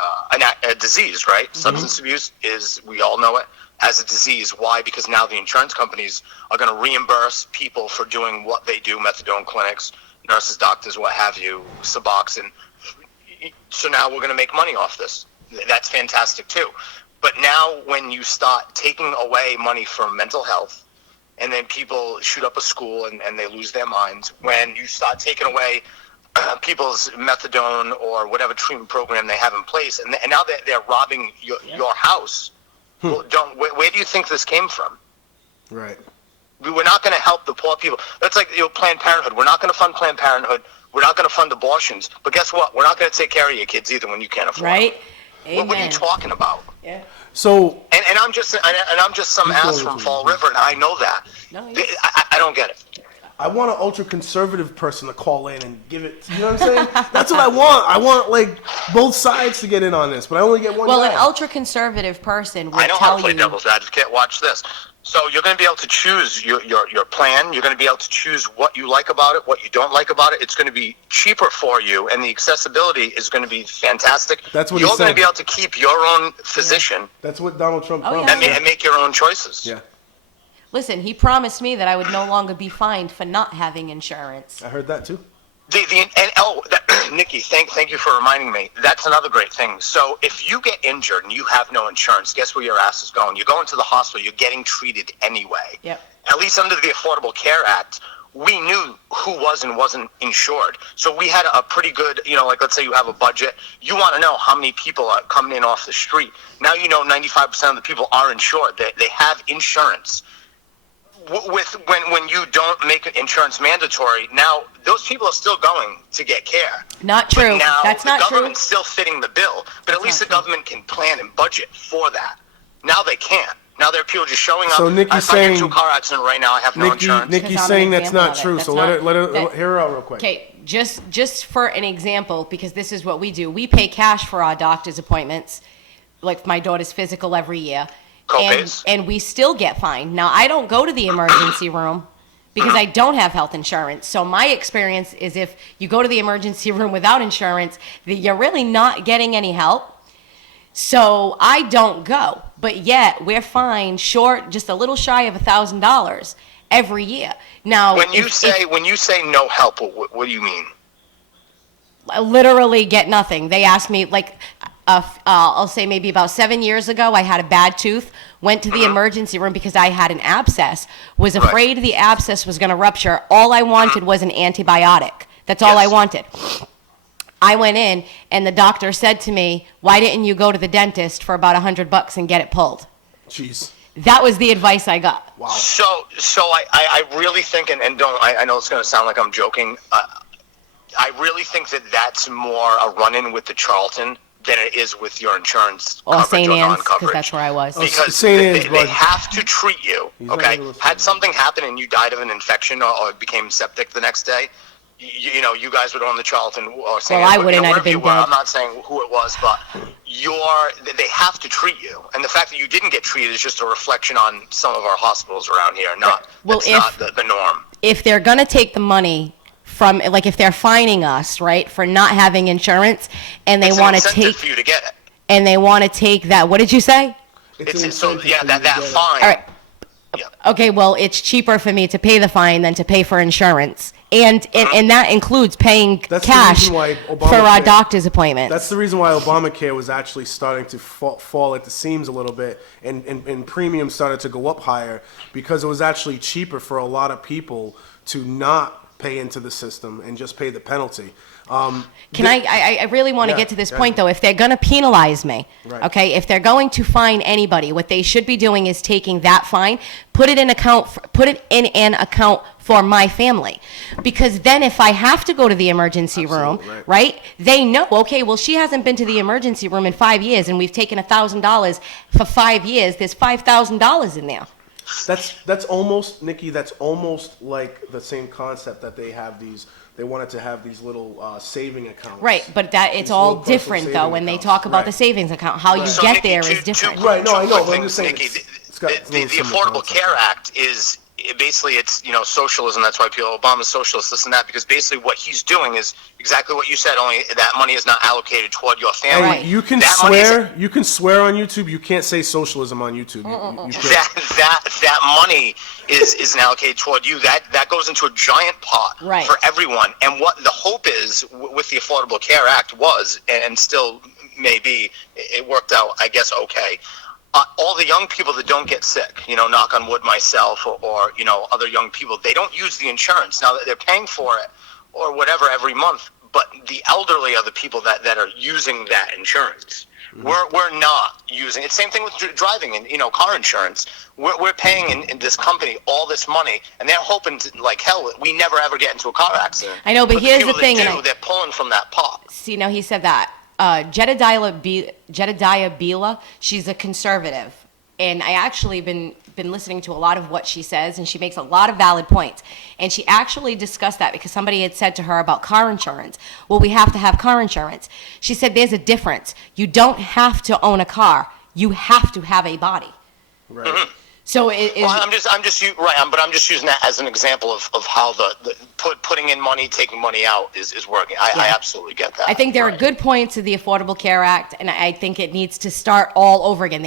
disease, right? Substance abuse is, we all know it, as a disease. Why? Because now the insurance companies are going to reimburse people for doing what they do, methadone clinics, nurses, doctors, what have you, Suboxone. So now we're going to make money off this. That's fantastic too. But now when you start taking away money from mental health, and then people shoot up a school and they lose their minds, when you start taking away people's methadone or whatever treatment program they have in place, and now they're robbing your house. Well, where do you think this came from? Right. We're not going to help the poor people. That's like, you know, Planned Parenthood. We're not going to fund Planned Parenthood. We're not going to fund abortions. But guess what? We're not going to take care of your kids either when you can't afford Right? them. What are you Amen. talking about? Yeah. So, And I'm just some ass from Fall River, and I know that. No, you- I don't get it. I want an ultra-conservative person to call in and give it, you know what I'm saying? That's what I want. I want, like, both sides to get in on this, but I only get one Well, guy. an ultra-conservative person would I know how tell to play you. devil's advocate. Watch this. So you're going to be able to choose your plan. You're going to be able to choose what you like about it, what you don't like about it. It's going to be cheaper for you, and the accessibility is going to be fantastic. That's what he you're going said. to be able to keep your own physician That's what Donald Trump Oh, yeah. promised. and make your own choices. Yeah, Listen, he promised me that I would no longer be fined for not having insurance. I heard that too. Nikki, thank you for reminding me. That's another great thing. So if you get injured and you have no insurance, guess where your ass is going? You're going to the hospital. You're getting treated anyway. Yep. At least under the Affordable Care Act, we knew who was and wasn't insured. So we had a pretty good, you know, like let's say you have a budget. You want to know how many people are coming in off the street. Now you know 95% of the people are insured. They have insurance. When you don't make insurance mandatory, now those people are still going to get care. Not But true. now That's the not true. government's still fitting the bill, but at least the not true. government can plan and budget for that. Now they can't. Now there are people just showing up. So Nikki's if I get into saying- a car accident right now, I have no insurance. Nikki's Because I'm saying an that's example not of it. true, That's so not- let her that- hear her out real quick. Okay, just for an example, because this is what we do. We pay cash for our doctor's appointments, like my daughter's physical every year. Co-pays? And we still get fined. Now, I don't go to the emergency room because I don't have health insurance. So my experience is if you go to the emergency room without insurance, you're really not getting any help. So I don't go. But yet we're fined short, just a little shy of $1,000 every year. Now, When you if say no help, what do you mean? I literally get nothing. They ask me, like, I'll say maybe about 7 years ago, I had a bad tooth, went to the emergency room because I had an abscess, was Right. afraid the abscess was going to rupture. All I wanted was an antibiotic. That's all I Yes. wanted. I went in, and the doctor said to me, "Why didn't you go to the dentist for about $100 and get it pulled?" Jeez. That was the advice I got. Wow. So I really think, and don't, I know it's going to sound like I'm joking. I really think that that's more a run-in with the Charlton than it is with your insurance Or coverage St. or Anne's, because non-coverage. that's where I was. Because St. Anne's, they bud. have to treat you, He's not okay? gonna listen. Had something happen and you died of an infection or became septic the next day, you know, you guys would own the Charlton or St. Well, I Anne's, wouldn't. I'd have wherever you been were. dead. I'm not saying who it was, but they have to treat you. And the fact that you didn't get treated is just a reflection on some of our hospitals around here. Well, It's not the norm. If they're going to take the money from, like, if they're fining us, right, for not having insurance, and they It's an want to incentive take, for you to get it. and they want to take that, what did you say? It's an so incentive yeah, for you that to that get it. fine. All right. Yeah. Okay, well, it's cheaper for me to pay the fine than to pay for insurance. And that includes paying That's the cash reason why for Obamacare- our doctor's appointments. That's the reason why Obamacare was actually starting to fall at the seams a little bit, and premiums started to go up higher, because it was actually cheaper for a lot of people to not pay into the system and just pay the penalty. I really want to Yeah, get to this yeah. point, though. If they're going to penalize me, Right. okay, if they're going to fine anybody, what they should be doing is taking that fine, put it in an account for my family. Because then if I have to go to the emergency room, Absolutely, right. right, they know, okay, well, she hasn't been to the emergency room in 5 years, and we've taken $1,000 for 5 years. There's $5,000 in there. That's almost, Nikki, that's almost like the same concept that they wanted to have these little saving accounts. Right, but it's These all little personal different, though, saving when they accounts. talk about the Right. savings account. How you So, get Nikki, there two- is different. two- Right, no, I know, two but I'm quick just saying things, Nikki, it's got a the little similar Affordable concept. Care Act is basically, it's, socialism. That's why people, Obama's socialist, this and that, because basically what he's doing is exactly what you said, only that money is not allocated toward your family. Right. You can That money is- swear on YouTube. You can't say socialism on YouTube. You can't. that money isn't allocated toward you. That goes into a giant pot Right. for everyone. And what the hope is with the Affordable Care Act was, and still may be, it worked out, I guess, okay. All the young people that don't get sick, knock on wood, myself or other young people, they don't use the insurance. Now that they're paying for it or whatever every month, but the elderly are the people that are using that insurance. We're not using it. Same thing with driving and car insurance. We're paying in this company all this money, and they're hoping to, like hell, we never ever get into a car accident. I know, but here's the people thing, that and do, they're pulling from that pot. See, now he said that. Jedediah Bila, she's a conservative. And I actually been listening to a lot of what she says, and she makes a lot of valid points. And she actually discussed that because somebody had said to her about car insurance. Well, we have to have car insurance. She said there's a difference. You don't have to own a car. You have to have a body. Right. So it is. Well, I'm just using that as an example of how the putting in money, taking money out is working. I absolutely get that. I think there are Right. good points of the Affordable Care Act, and I think it needs to start all over again.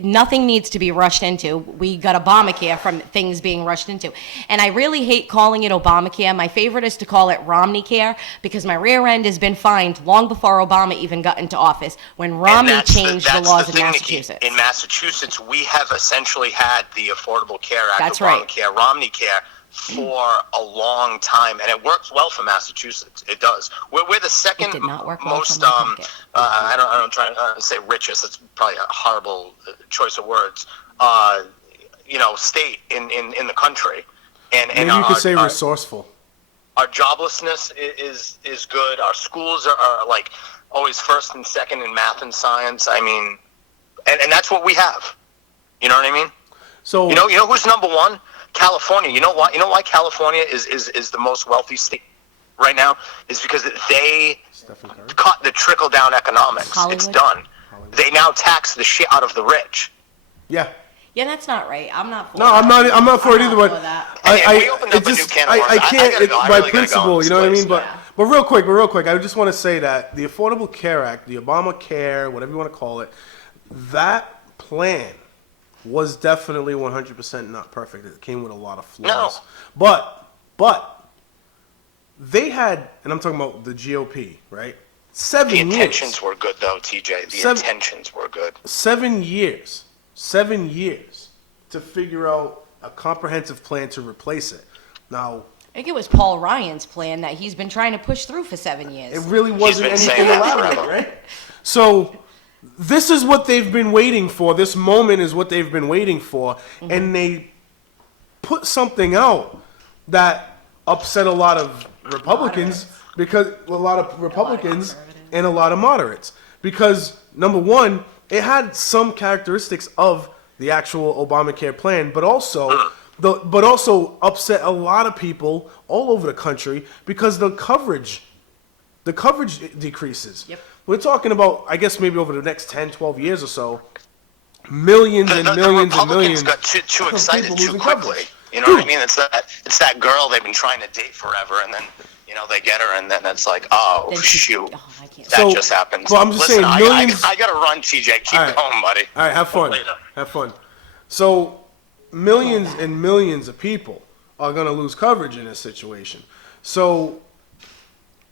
Nothing needs to be rushed into. We got Obamacare from things being rushed into. And I really hate calling it Obamacare. My favorite is to call it Romney Care, because my rear end has been fined long before Obama even got into office, when And Romney that's changed the laws in thing, Nikki. Massachusetts. In Massachusetts, we have essentially had the Affordable Care Act, That's right. Obamacare, Romney Care, for a long time, and it works well for Massachusetts. It does. We're the second did not work well for most. my pocket. I don't try to say richest. That's probably a horrible choice of words. State in the country, and Maybe you could say resourceful. our joblessness is good. Our schools are like always first and second in math and science. I mean, and that's what we have. You know what I mean? So You know who's number one? California. You know why? You know why California is the most wealthy state right now? Is because they Stephen Curry? cut the trickle down economics. Hollywood? It's done. They now tax the shit out of the rich. Yeah. Yeah, that's not right. I'm not for No, that. I'm not for it either. But that. We opened up a new can of worms. I can't. gotta It's go. I by really gotta go principle, in you know what I this mean. place. But real quick, I just want to say that the Affordable Care Act, the Obamacare, whatever you want to call it, that plan was definitely 100% not perfect. It came with a lot of flaws. No. But they had, and I'm talking about the GOP, right? The 7 years. intentions were good, though, TJ. The intentions were good. 7 years to figure out a comprehensive plan to replace it. Now, I think it was Paul Ryan's plan that he's been trying to push through for 7 years. it really wasn't been anything saying that elaborate, forever. right? So, this is what they've been waiting for. This moment is what they've been waiting for. And they put something out that upset a lot of Republicans, because a lot of Republicans and a lot of moderates. Because, number one, it had some characteristics of the actual Obamacare plan, but also upset a lot of people all over the country because the coverage decreases. Yep. We're talking about, I guess, maybe over the next 10, 12 years or so, millions and The millions and Republicans millions got too of excited people too losing quickly. coverage. You know what I mean? It's that girl they've been trying to date forever, and then they get her, and then it's like, oh Then she- shoot, oh, I can't- that So, just happened. well, I'm just Listen, saying, millions- I gotta run, TJ. Keep All right. going, buddy. All right, have fun. Later. Have fun. So, millions that. and millions of people are going to lose coverage in this situation. So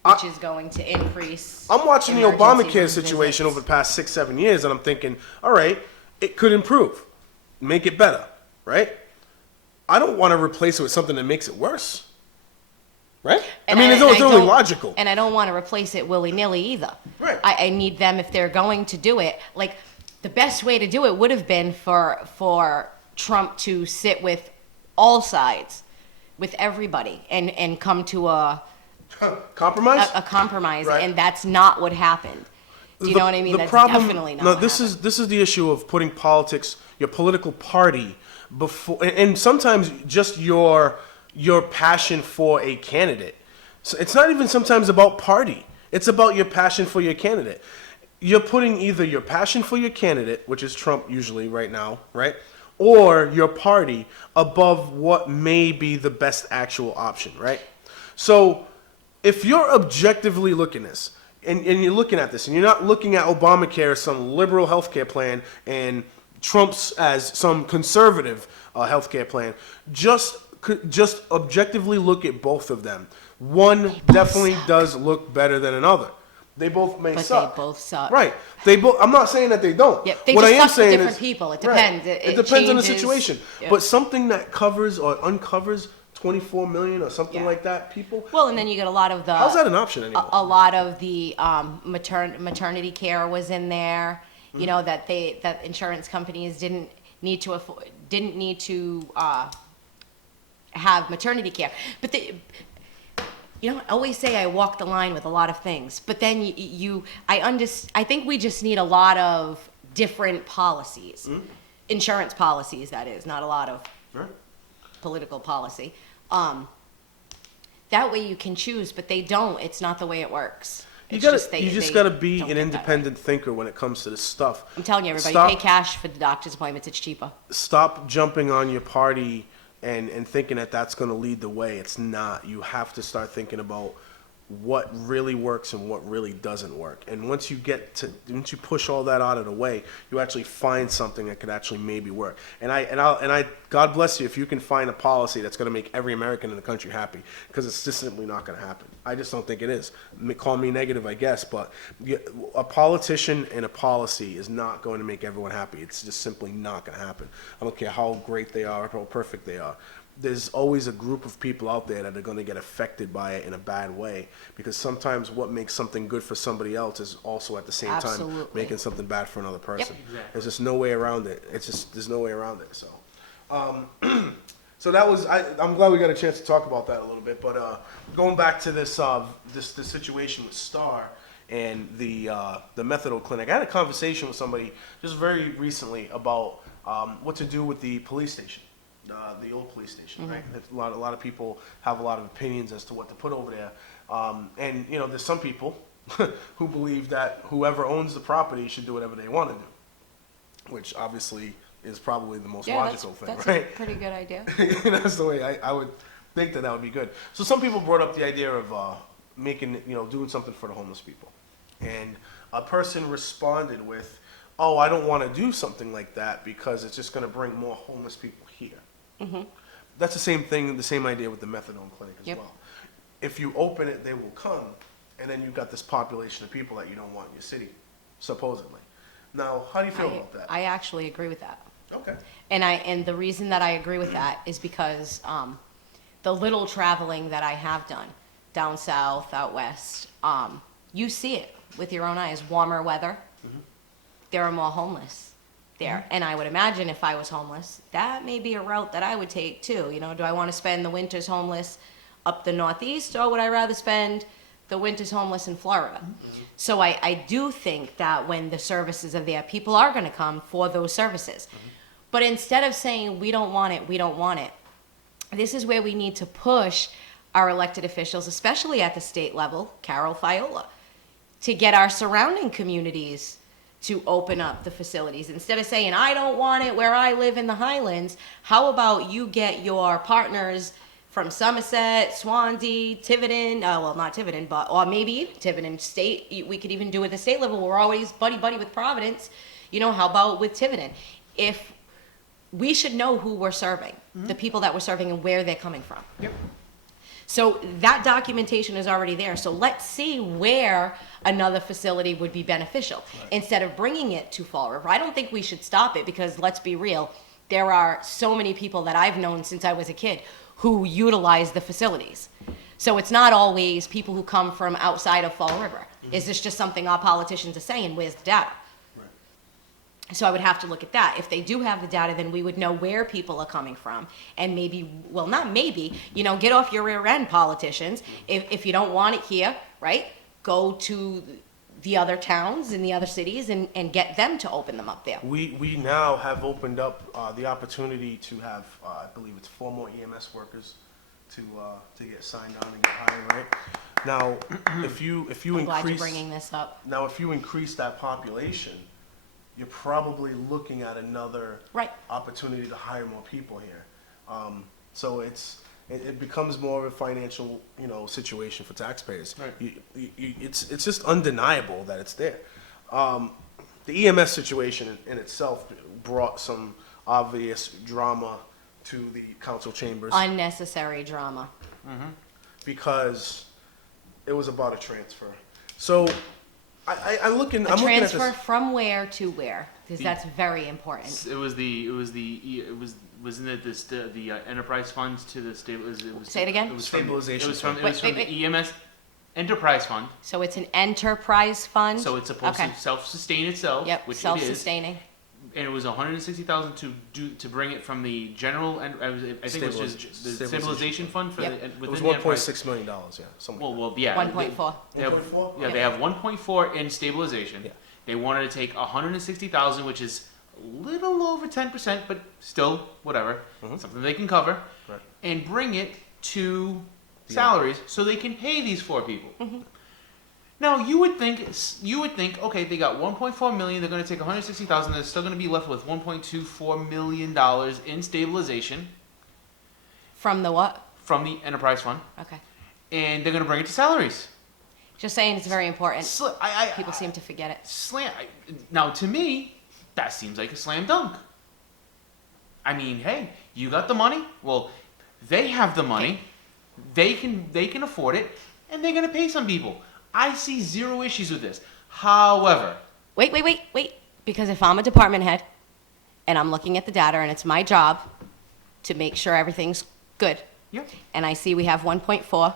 which is going to increase. I'm watching the emergency Obamacare room situation visits. over the past 6-7 years, and I'm thinking, all right, it could improve, make it better, right? I don't want to replace it with something that makes it worse, right? And I mean, it's only don't- logical. And I don't want to replace it willy-nilly either. Right. I need them, if they're going to do it, like, the best way to do it would have been for Trump to sit with all sides, with everybody, and come to a Compromise? compromise, Right. and that's not what happened. Do you know what I mean? That's definitely not No, what this happened. is the issue of putting politics, your political party, before, and sometimes just your passion for a candidate. So it's not even sometimes about party. It's about your passion for your candidate. You're putting either your passion for your candidate, which is Trump usually right now, right, or your party above what may be the best actual option, right? So if you're objectively looking at this, and you're looking at this, and you're not looking at Obamacare as some liberal healthcare plan and Trump's as some conservative healthcare plan, just objectively look at both of them. One definitely suck. does look better than another. They both may But suck. they both suck. Right. They both. I'm not saying that they don't. Yeah, they what just I am suck for saying different is, people. It right, depends. It It depends on the changes. situation. Yeah. But something that covers or uncovers 24 million or something Yeah. like that, people. Well, and then you get a lot of the. How's that an option anymore? A lot of the maternity care was in there. You know that insurance companies didn't need to have maternity care, but I always say I walk the line with a lot of things, but then I think we just need a lot of different policies, insurance policies. That is not a lot of Right. political policy. That way you can choose, but they don't. It's not the way it works. You It's gotta, you they just gotta be don't an get that right. independent thinker when it comes to this stuff. I'm telling you, everybody, Stop- pay cash for the doctor's appointments. It's cheaper. Stop jumping on your party and thinking that that's going to lead the way. It's not. You have to start thinking about what really works and what really doesn't work. And once you push all that out of the way, you actually find something that could actually maybe work. And I God bless you if you can find a policy that's going to make every American in the country happy, because it's just simply not going to happen. I just don't think it is. Call me negative, I guess, but a politician and a policy is not going to make everyone happy. It's just simply not going to happen. I don't care how great they are, how perfect they are. There's always a group of people out there that are going to get affected by it in a bad way, because sometimes what makes something good for somebody else is also at the same time Absolutely. making something bad for another person. Exactly. There's just no way around it. There's no way around it. So, so that was, I'm glad we got a chance to talk about that a little bit. But going back to this this situation with Star and the methadone clinic, I had a conversation with somebody just very recently about what to do with the police station. The old police station, right? A lot of people have a lot of opinions as to what to put over there, and there's some people who believe that whoever owns the property should do whatever they want to do, which obviously is probably the most logical thing, that's right? a pretty good idea. That's the way I would think that would be good. So some people brought up the idea of making, doing something for the homeless people, and a person responded with, "Oh, I don't want to do something like that because it's just going to bring more homeless people here." That's the same thing, the same idea with the methadone clinic as Yep. well. If you open it, they will come, and then you've got this population of people that you don't want in your city, supposedly. Now, how do you feel about that? I actually agree with that. Okay. And the reason that I agree with that is because the little traveling that I have done down south, out west, you see it with your own eyes. Warmer weather, there are more homeless there. And I would imagine if I was homeless, that may be a route that I would take too. Do I want to spend the winters homeless up the Northeast, or would I rather spend the winters homeless in Florida? So I do think that when the services are there, people are going to come for those services. But instead of saying, we don't want it, we don't want it, this is where we need to push our elected officials, especially at the state level, Carol Fiola, to get our surrounding communities to open up the facilities. Instead of saying, I don't want it where I live in the Highlands, how about you get your partners from Somerset, Swansea, Tiverton, well, not Tiverton, or maybe even Tiverton State. We could even do it at the state level. We're always buddy-buddy with Providence. How about with Tiverton? If we should know who we're serving, the people that we're serving and where they're coming from. Yep. So that documentation is already there. So let's see where another facility would be beneficial instead of bringing it to Fall River. I don't think we should stop it because let's be real, there are so many people that I've known since I was a kid who utilize the facilities. So it's not always people who come from outside of Fall River. Is this just something our politicians are saying? Where's the data? So I would have to look at that. If they do have the data, then we would know where people are coming from. And maybe, well, not maybe, get off your rear end, politicians. If you don't want it here, right, go to the other towns and the other cities and get them to open them up there. We now have opened up the opportunity to have, I believe it's 4 more EMS workers to get signed on and get hired, right? Now, if you I'm glad you're increase, bringing this up. now if you increase that population, you're probably looking at another Right. opportunity to hire more people here. So it becomes more of a financial, situation for taxpayers. Right. It's just undeniable that it's there. The EMS situation in itself brought some obvious drama to the council chambers Unnecessary drama. because it was about a transfer. So I'm looking at Transfer this. from where to where? Because that's very important. Wasn't it the enterprise funds to the Say it again? It was Stabilization fund. It was from Wait. the EMS enterprise fund. So it's an enterprise fund? So it's supposed Okay. to self-sustain itself, Yep, which it is. self-sustaining. And it was 160,000 to bring it from the general and I think it was just the stabilization fund for Yep. the It within was the enterprise. $1.6 million, yeah, something. Well, yeah. 1.4. They have, 1.4? yeah, they have 1.4 in stabilization. Yeah. They wanted to take 160,000, which is a little over 10%, but still whatever, something they can cover, Right. and bring it to salaries so they can pay these 4 people. Now you would think, okay, they got 1.4 million. They're going to take 160,000. They're still going to be left with 1.24 million dollars in stabilization From the what? from the enterprise fund, Okay. and they're going to bring it to salaries. Just saying it's very important. People I- seem to forget it. Now, to me, that seems like a slam dunk. I mean, hey, you got the money. Well, they have the money. They can afford it, and they're gonna pay some people. I see 0 issues with this. However, Wait. Because if I'm a department head and I'm looking at the data and it's my job to make sure everything's good, yeah, and I see we have 1.4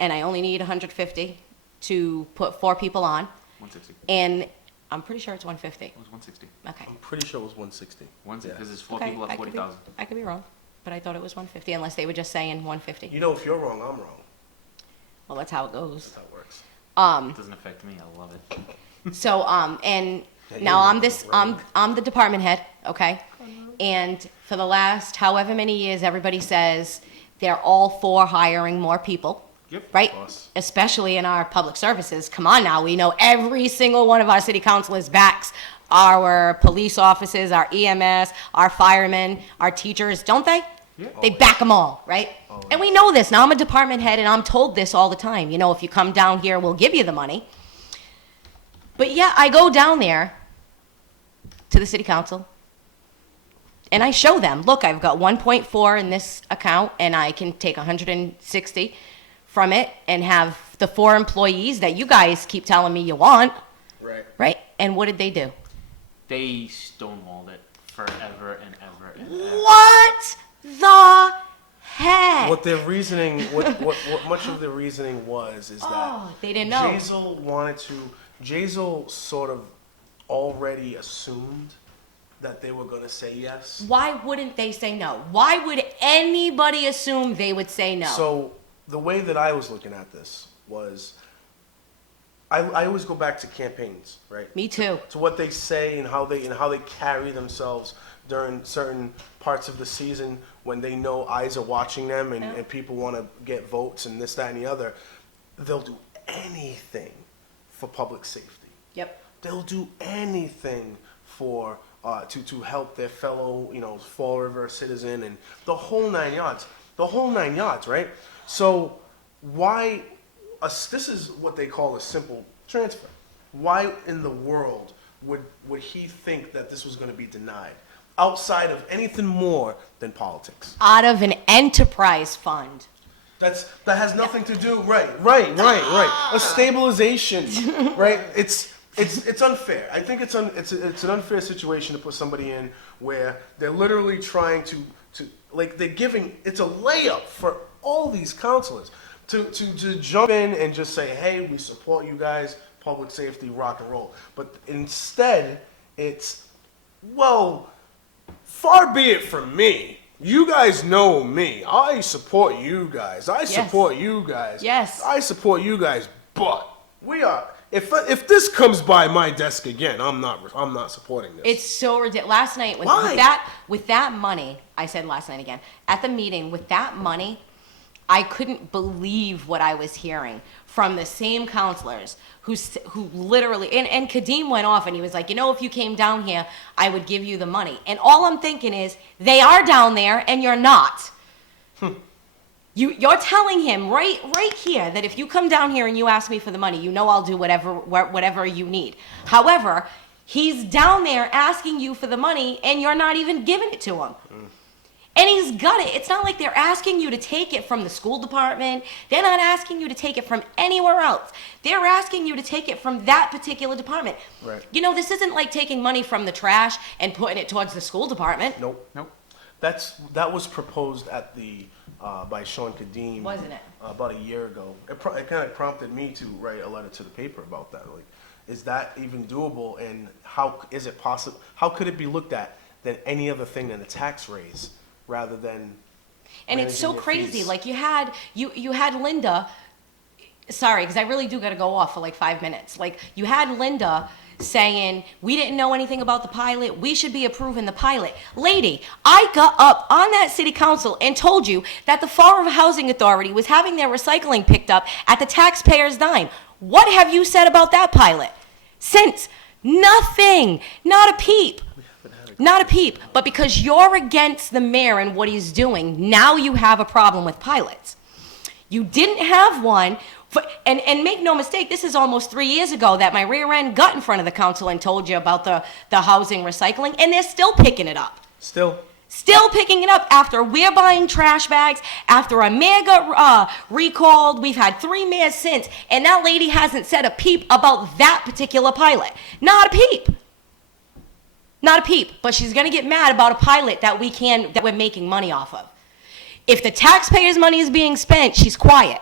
and I only need 150 to put 4 people on, 160. and I'm pretty sure it's 150. It was 160. Okay. I'm pretty sure it was 160. 160 because there's 4 Okay, people at 40,000. I could be wrong, but I thought it was 150 unless they were just saying 150. If you're wrong, I'm wrong. Well, that's how it goes. That's how it works. It doesn't affect me. I love it. So, and Yeah, now you're I'm the department head, okay? And for the last however many years, everybody says they're all for hiring more people. Yep. Right? Of course. Especially in our public services. Come on now, we know every single one of our city councilors backs our police officers, our EMS, our firemen, our teachers, don't they? Yeah. They back them all, right? And we know this. Now I'm a department head and I'm told this all the time. If you come down here, we'll give you the money. But yeah, I go down there to the city council and I show them, look, I've got 1.4 in this account and I can take 160 from it and have the 4 employees that you guys keep telling me you want, Right. right? And what did they do? They stonewalled it forever and ever and ever. What the heck? What their reasoning, what much of their reasoning was, is that Oh, they didn't know. Jazel sort of already assumed that they were going to say yes. Why wouldn't they say no? Why would anybody assume they would say no? So the way that I was looking at this was, I always go back to campaigns, right? Me too. To what they say and how they carry themselves during certain parts of the season when they know eyes are watching them and people want to get votes and this, that, and the other. They'll do anything for public safety. Yep. They'll do anything for to help their fellow Fall River citizen and the whole 9 yards. The whole 9 yards, right? So why? This is what they call a simple transfer. Why in the world would he think that this was going to be denied? outside of anything more than politics. Out of an enterprise fund. That has nothing to do, right. A stabilization, right? It's unfair. I think it's an unfair situation to put somebody in where they're literally trying to like they're giving, it's a layup for all these counselors to jump in and just say, hey, we support you guys, public safety, rock and roll. But instead, it's, well, far be it from me. You guys know me. I support you guys. I support you guys. Yes. I support you guys. But we are. If this comes by my desk again, I'm not supporting this. It's so ridiculous. Last night with that money, I said last night again at the meeting, with that money, I couldn't believe what I was hearing from the same counselors who literally, and Kadeem went off and he was like, if you came down here, I would give you the money. And all I'm thinking is, they are down there and you're not. You're telling him right here that if you come down here and you ask me for the money, I'll do whatever you need. However, he's down there asking you for the money and you're not even giving it to him. And he's got it. It's not like they're asking you to take it from the school department. They're not asking you to take it from anywhere else. They're asking you to take it from that particular department. Right. This isn't like taking money from the trash and putting it towards the school department. Nope. That was proposed at the by Sean Kadeem. Wasn't it? About a year ago. It kind of prompted me to write a letter to the paper about that. Like, is that even doable? And how is it possible? How could it be looked at than any other thing than a tax raise, rather than? And it's so managing your crazy. fees? Like you had Linda. Sorry, because I really do got to go off for like 5 minutes. Like you had Linda saying, we didn't know anything about the pilot. We should be approving the pilot. Lady, I got up on that city council and told you that the Fall River Housing Authority was having their recycling picked up at the taxpayer's dime. What have you said about that pilot? Since nothing, not a peep. Not a peep. But because you're against the mayor and what he's doing, now you have a problem with pilots. You didn't have one. And make no mistake, this is almost 3 years ago that my rear end got in front of the council and told you about the housing recycling, and they're still picking it up. Still picking it up after we're buying trash bags, after a mayor got recalled. We've had 3 mayors since, and that lady hasn't said a peep about that particular pilot. Not a peep. Not a peep. But she's going to get mad about a pilot that we're making money off of. If the taxpayers' money is being spent, she's quiet.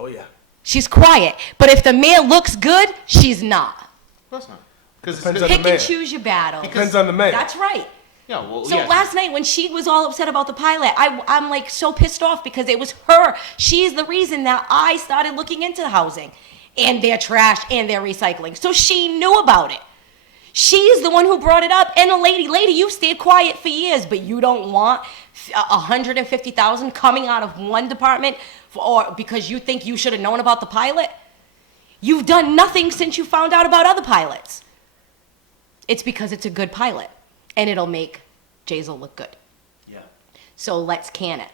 Oh yeah. She's quiet. But if the mayor looks good, she's not. Of course not. Because Depends on the Pick mayor. and choose your battle. Depends on the mayor. That's right. yeah, well, So yeah. last night when she was all upset about the pilot, I'm like so pissed off because it was her. She's the reason that I started looking into housing and their trash and their recycling. So she knew about it. She's the one who brought it up. And a lady, you've stayed quiet for years, but you don't want $150,000 coming out of one department or because you think you should have known about the pilot. You've done nothing since you found out about other pilots. It's because it's a good pilot, and it'll make Jazel look good. Yeah. So let's can it.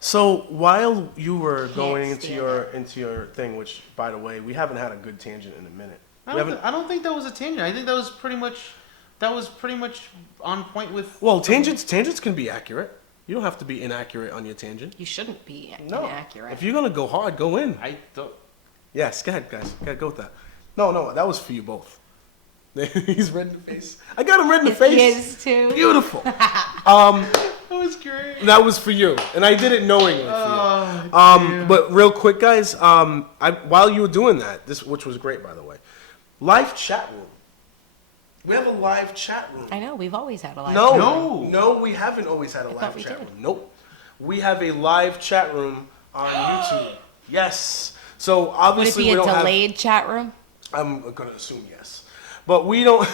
So while you were going stand into your thing, which by the way, we haven't had a good tangent in a minute. I don't think that was a tangent. I think that was pretty much on point with. Well, tangents can be accurate. You don't have to be inaccurate on your tangent. You shouldn't be No. inaccurate. If you're gonna go hard, go in. I thought. Yes, go ahead, guys. Go with that. No, that was for you both. He's red in the face. I got him red in the face. He is too. Beautiful. That was great. That was for you, and I did it knowingly for you. But real quick, guys, while you were doing that, which was great, by the way, live chat room. We have a live chat room. I know, we've always had a live No, we haven't always had a live thought we chat did. room. Nope. We have a live chat room on YouTube. Yes. So Would it obviously be we a don't delayed chat room? I'm gonna assume yes, but we don't.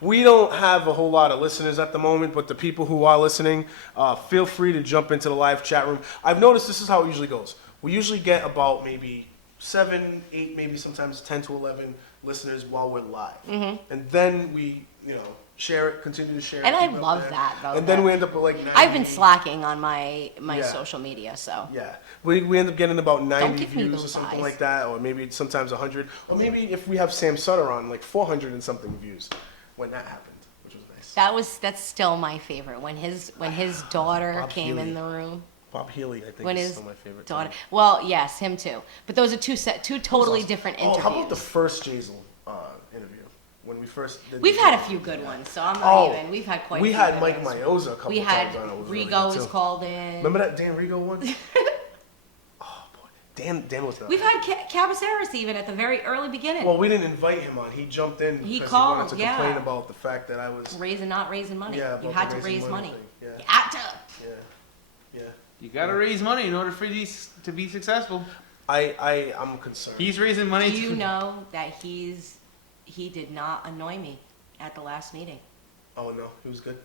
We don't have a whole lot of listeners at the moment, but the people who are listening, feel free to jump into the live chat room. I've noticed this is how it usually goes. We usually get about maybe 7, 8, maybe sometimes 10 to 11 listeners while we're live. And then we, share it, continue to share it. And I keep it up love there. that, though. And then we end up with like 90. I've been slacking on my Yeah. social media, so. Yeah, we end up getting about 90 give me views or those something eyes. like that, or maybe sometimes 100, or maybe if we have Sam Sutter on, like 400 and something views. when that happened, which was nice. That's still my favorite when his daughter Bob came Healy. in the room. Bob Healy, I think, When is his still my favorite. daughter. too. Well, yes, him too. But those are two totally different interviews. Oh, how about the first Jazel interview? When we first did We've the- had a few good ones, so I'm not Oh, even. We've had quite. we a few had good Mike ones. Mioza a couple We had times on it. It was really Rigo good, was too. called in. Remember that Dan Rigo one? Oh boy, Dan was not. We've had Cabaceres even at the very early beginning. Well, we didn't invite him on. He jumped in He because called, he wanted to yeah. complain about the fact that I was. not raising money. Yeah, You about had the to raising raise money money. thing, yeah. You had to. Yeah, yeah. You gotta raise money in order for these to be successful. I'm concerned. He's raising money. Do you to, know that he did not annoy me at the last meeting? Oh no, he was good.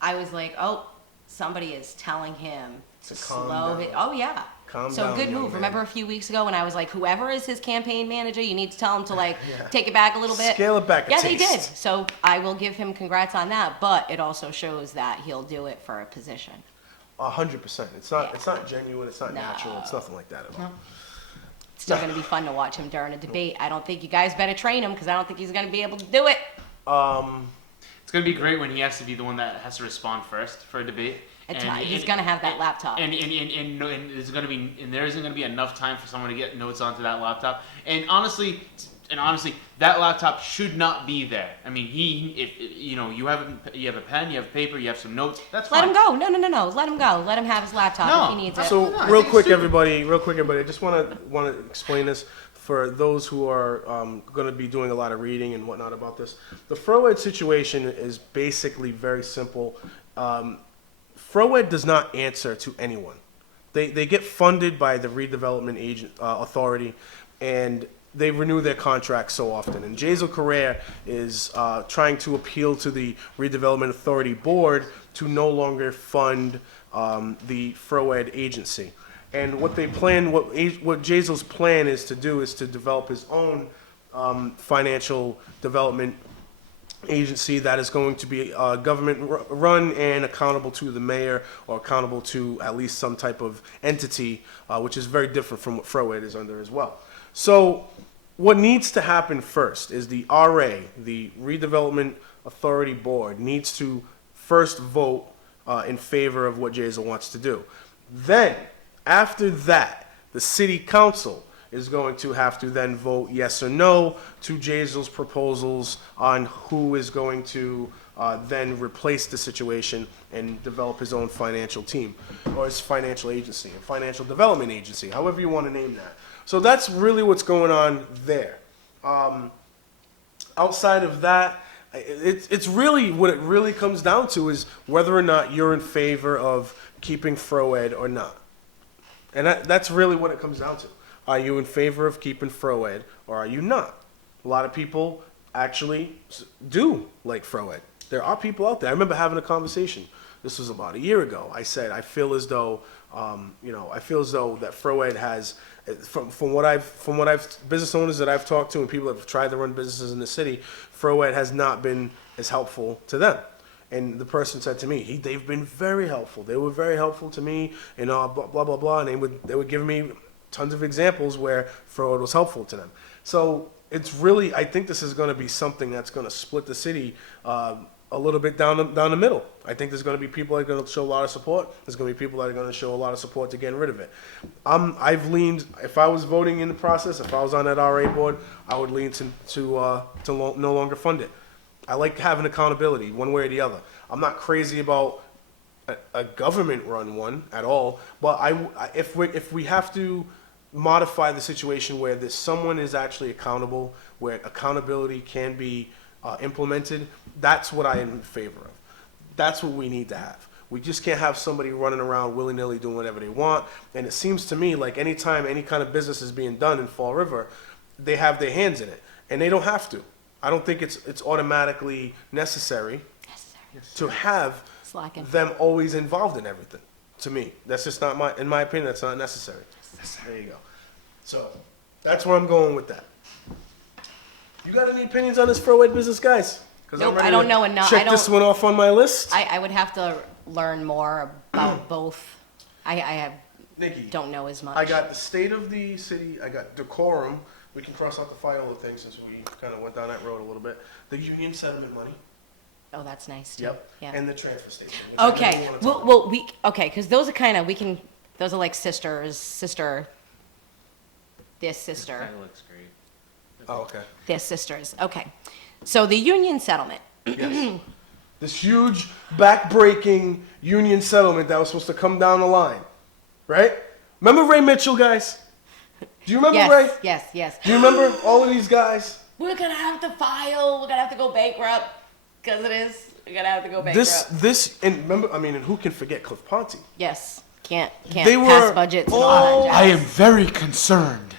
I was like, oh, somebody is telling him to To calm slow down. it. Oh yeah. Calm So down, good young move. man. Remember a few weeks ago when I was like, whoever is his campaign manager, you need to tell him to like Yeah. take it back a little bit. Scale it back a Yeah, they did. taste. So I will give him congrats on that. But it also shows that he'll do it for a position. 100%. It's not. Yeah. It's not genuine. It's not No. natural. It's nothing like that at all. It's still going to be fun to watch him during a debate. I don't think you guys better train him because I don't think he's going to be able to do it. It's gonna be great when he has to be the one that has to respond first for a debate. He's going to have that laptop. And there's gonna be there isn't gonna be enough time for someone to get notes onto that laptop. And honestly, that laptop should not be there. I mean, if you know you have a pen, you have paper, you have some notes. That's Let fine. him go. No. Let him go. Let him have his laptop No. if he needs it. So No, I real think quick, it's everybody. I just want to explain this for those who are going to be doing a lot of reading and whatnot about this. The FROED situation is basically very simple. FROED does not answer to anyone. They get funded by the redevelopment authority, and they renew their contracts so often. And Jazel Correa is trying to appeal to the redevelopment authority board to no longer fund the FROED agency. And what Jazel's plan is to do is to develop his own financial development agency that is going to be government run and accountable to the mayor or accountable to at least some type of entity, which is very different from what FROED is under as well. So what needs to happen first is the RA, the Redevelopment Authority Board, needs to first vote in favor of what Jazel wants to do. Then, after that, the city council is going to have to then vote yes or no to Jazel's proposals on who is going to then replace the situation and develop his own financial team, or his financial agency, a financial development agency, however you want to name that. So that's really what's going on there. Outside of that, it's really, what it really comes down to is whether or not you're in favor of keeping FROED or not. And that's really what it comes down to. Are you in favor of keeping FROED or are you not? A lot of people actually do like FROED. There are people out there. I remember having a conversation. This was about a year ago. I said, I feel as though, that FROED has, from what I've business owners that I've talked to and people that have tried to run businesses in the city, FROED has not been as helpful to them. And the person said to me, they've been very helpful. They were very helpful to me, and blah blah blah blah. And they would give me tons of examples where FROED was helpful to them. So it's really, I think this is going to be something that's going to split the city a little bit down the middle. I think there's going to be people that are going to show a lot of support. There's going to be people that are going to show a lot of support to getting rid of it. I've leaned, if I was voting in the process, if I was on that RA board, I would lean to no longer fund it. I like having accountability one way or the other. I'm not crazy about a government-run one at all, but if we have to modify the situation where someone is actually accountable, where accountability can be implemented, that's what I am in favor of. That's what we need to have. We just can't have somebody running around willy-nilly doing whatever they want. And it seems to me like anytime any kind of business is being done in Fall River, they have their hands in it, and they don't have to. I don't think it's automatically necessary to have Slacking. them always involved in everything. To me, that's just not in my opinion, that's not necessary. There you go. So that's where I'm going with that. You got any opinions on this FROED business, guys? 'Cause Nope, I'm ready I don't to know enough. Check this one off on my list. I would have to learn more about both. I Nikki, don't know as much. I got the state of the city. I got decorum, we can cross out the Fiola thing since we kind of went down that road a little bit. The union settlement money. Oh, that's nice too. Yep. Yeah. And the transfer station. which I Okay. really wanna talk about. Okay, because those are kind of those are like their sister, That looks great. Oh, okay. their sisters. Okay, so the union settlement. Yes. This huge, back-breaking union settlement that was supposed to come down the line, right? Remember Ray Mitchell, guys? Do you remember Ray? Yes. Do you remember all of these guys? We're gonna have to file. We're gonna have to go bankrupt because it is. We're gonna have to go bankrupt. And remember, I mean, and who can forget Cliff Ponte? Yes, can't They pass were budgets and all that. I jazz. am very concerned.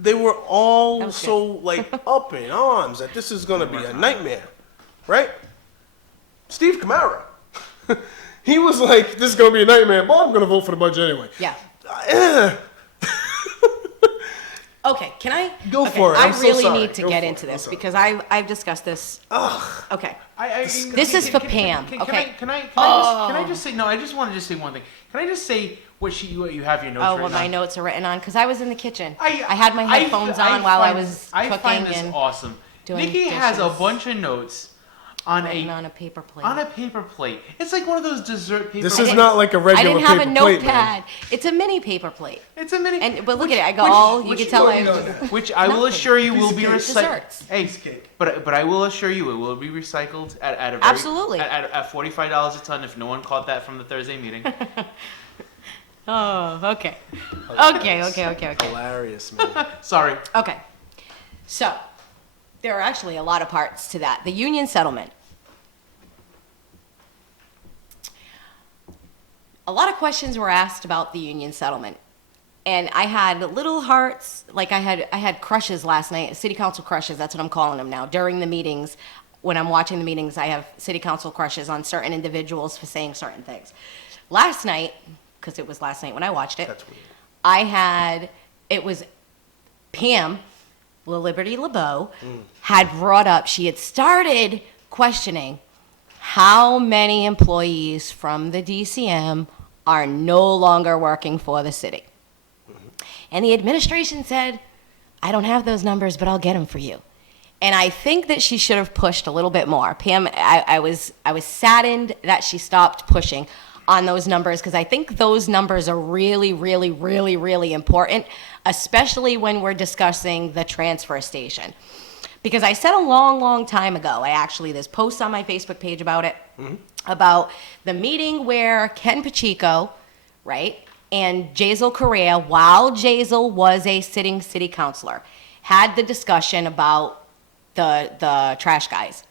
They were That all was so like up in arms that this is gonna be a nightmare, right? Steve Camara, he was like, "This is gonna be a nightmare, but I'm gonna vote for the budget anyway." Yeah. Eh. Okay, can I Go okay, for it. I'm I so really sorry. need to Go get for into it. I'm this sorry. because I've discussed this. Okay. This is for Pam, Can okay? can I just say no? I just want to just say one thing. Can I just say what you have your notes? Oh, right well, my now? notes are written on because I was in the kitchen. I had my headphones on while I was I cooking find this and awesome. doing Nikki has a dishes. bunch of notes on writing a on a paper plate. on a paper plate. It's like one of those dessert paper. This plates. is not like a I regular didn't have a paper plate, man. notepad. It's a mini paper plate. It's a mini. But look at it. I go all. You which- can tell I. Which I will Nothing. assure you will Piece be of cake. recycled. Desserts. Hey, Piece of cake. but I will assure you it will be recycled at a very, Absolutely. at $45 a ton. If no one caught that from the Thursday meeting. Oh, okay. Okay. Hilarious, man. Sorry. Okay. So, there are actually a lot of parts to that. The union settlement. A lot of questions were asked about the union settlement. And I had little hearts, like I had crushes last night, city council crushes, that's what I'm calling them now. During the meetings, when I'm watching the meetings, I have city council crushes on certain individuals for saying certain things. Last night, because it was last night when I watched it, That's weird. it was Pam, Liberty LeBeau, had brought up, she had started questioning how many employees from the DCM are no longer working for the city. And the administration said, I don't have those numbers, but I'll get them for you. And I think that she should have pushed a little bit more. Pam, I was saddened that she stopped pushing on those numbers because I think those numbers are really, really, really, really important, especially when we're discussing the transfer station. Because I said a long, long time ago, there's posts on my Facebook page about it, about the meeting where Ken Pacheco, right, and Jazel Correa, while Jazel was a sitting city councilor, had the discussion about the trash guys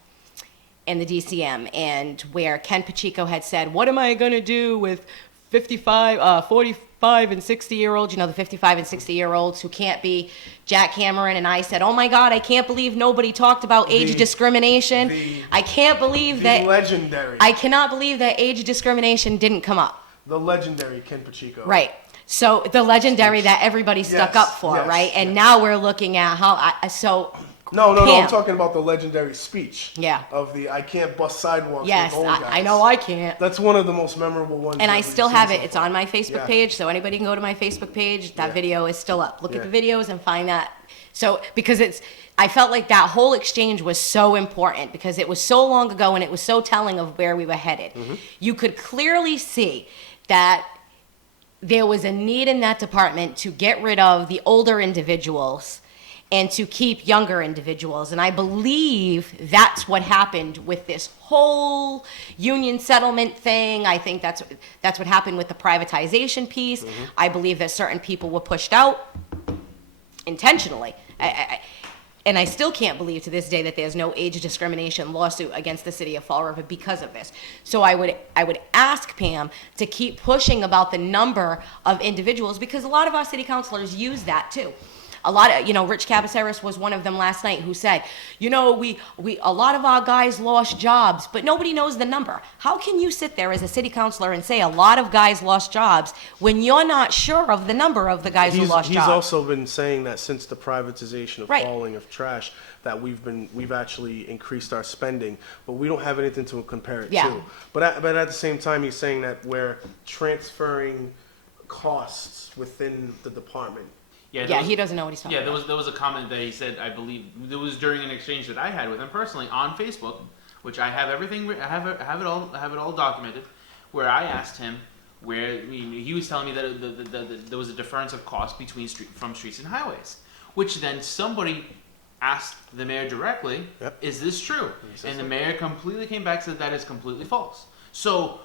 and the DCM, and where Ken Pacheco had said, what am I going to do with 45 and 60-year-olds, the 55 and 60-year-olds who can't be Jack Cameron? And I said, oh my God, I can't believe nobody talked about age discrimination. I can't believe that. Legendary. I cannot believe that age discrimination didn't come up. The legendary Ken Pacheco. Right. So the legendary that everybody stuck Yes, up for, yes, right? And yes. now we're looking at how, No, I'm Pam. talking about the legendary speech. Yeah. Of the I can't bust sidewalks yes, with old guys. I know I can't. That's one of the most memorable ones. And that I we've still seen have so it. It's far. on my Facebook Yeah. page, so anybody can go to my Facebook page. That Yeah. video is still up. Look at Yeah. the videos and find that. So, because I felt like that whole exchange was so important because it was so long ago and it was so telling of where we were headed. Mm-hmm. You could clearly see that there was a need in that department to get rid of the older individuals and to keep younger individuals. And I believe that's what happened with this whole union settlement thing. I think that's what happened with the privatization piece. I believe that certain people were pushed out intentionally. And I still can't believe to this day that there's no age discrimination lawsuit against the city of Fall River because of this. So I would ask Pam to keep pushing about the number of individuals because a lot of our city councilors use that too. A lot of, Rich Cabaceres was one of them last night who said, a lot of our guys lost jobs, but nobody knows the number. How can you sit there as a city councilor and say a lot of guys lost jobs when you're not sure of the number of the guys who lost He's jobs? also been saying that since the privatization of Right. hauling of trash, that we've actually increased our spending, but we don't have anything to compare it Yeah. to. But at the same time, he's saying that we're transferring costs within the department Yeah, Yeah, he doesn't know what he's talking Yeah, about. there was a comment that he said, I believe it was during an exchange that I had with him personally on Facebook, which I have everything, I have it all documented, where I asked him where he was telling me that there was a difference of cost between from streets and highways, which then somebody asked the mayor directly, Yep. is this true? said And the so. mayor completely came back and said that is completely false. So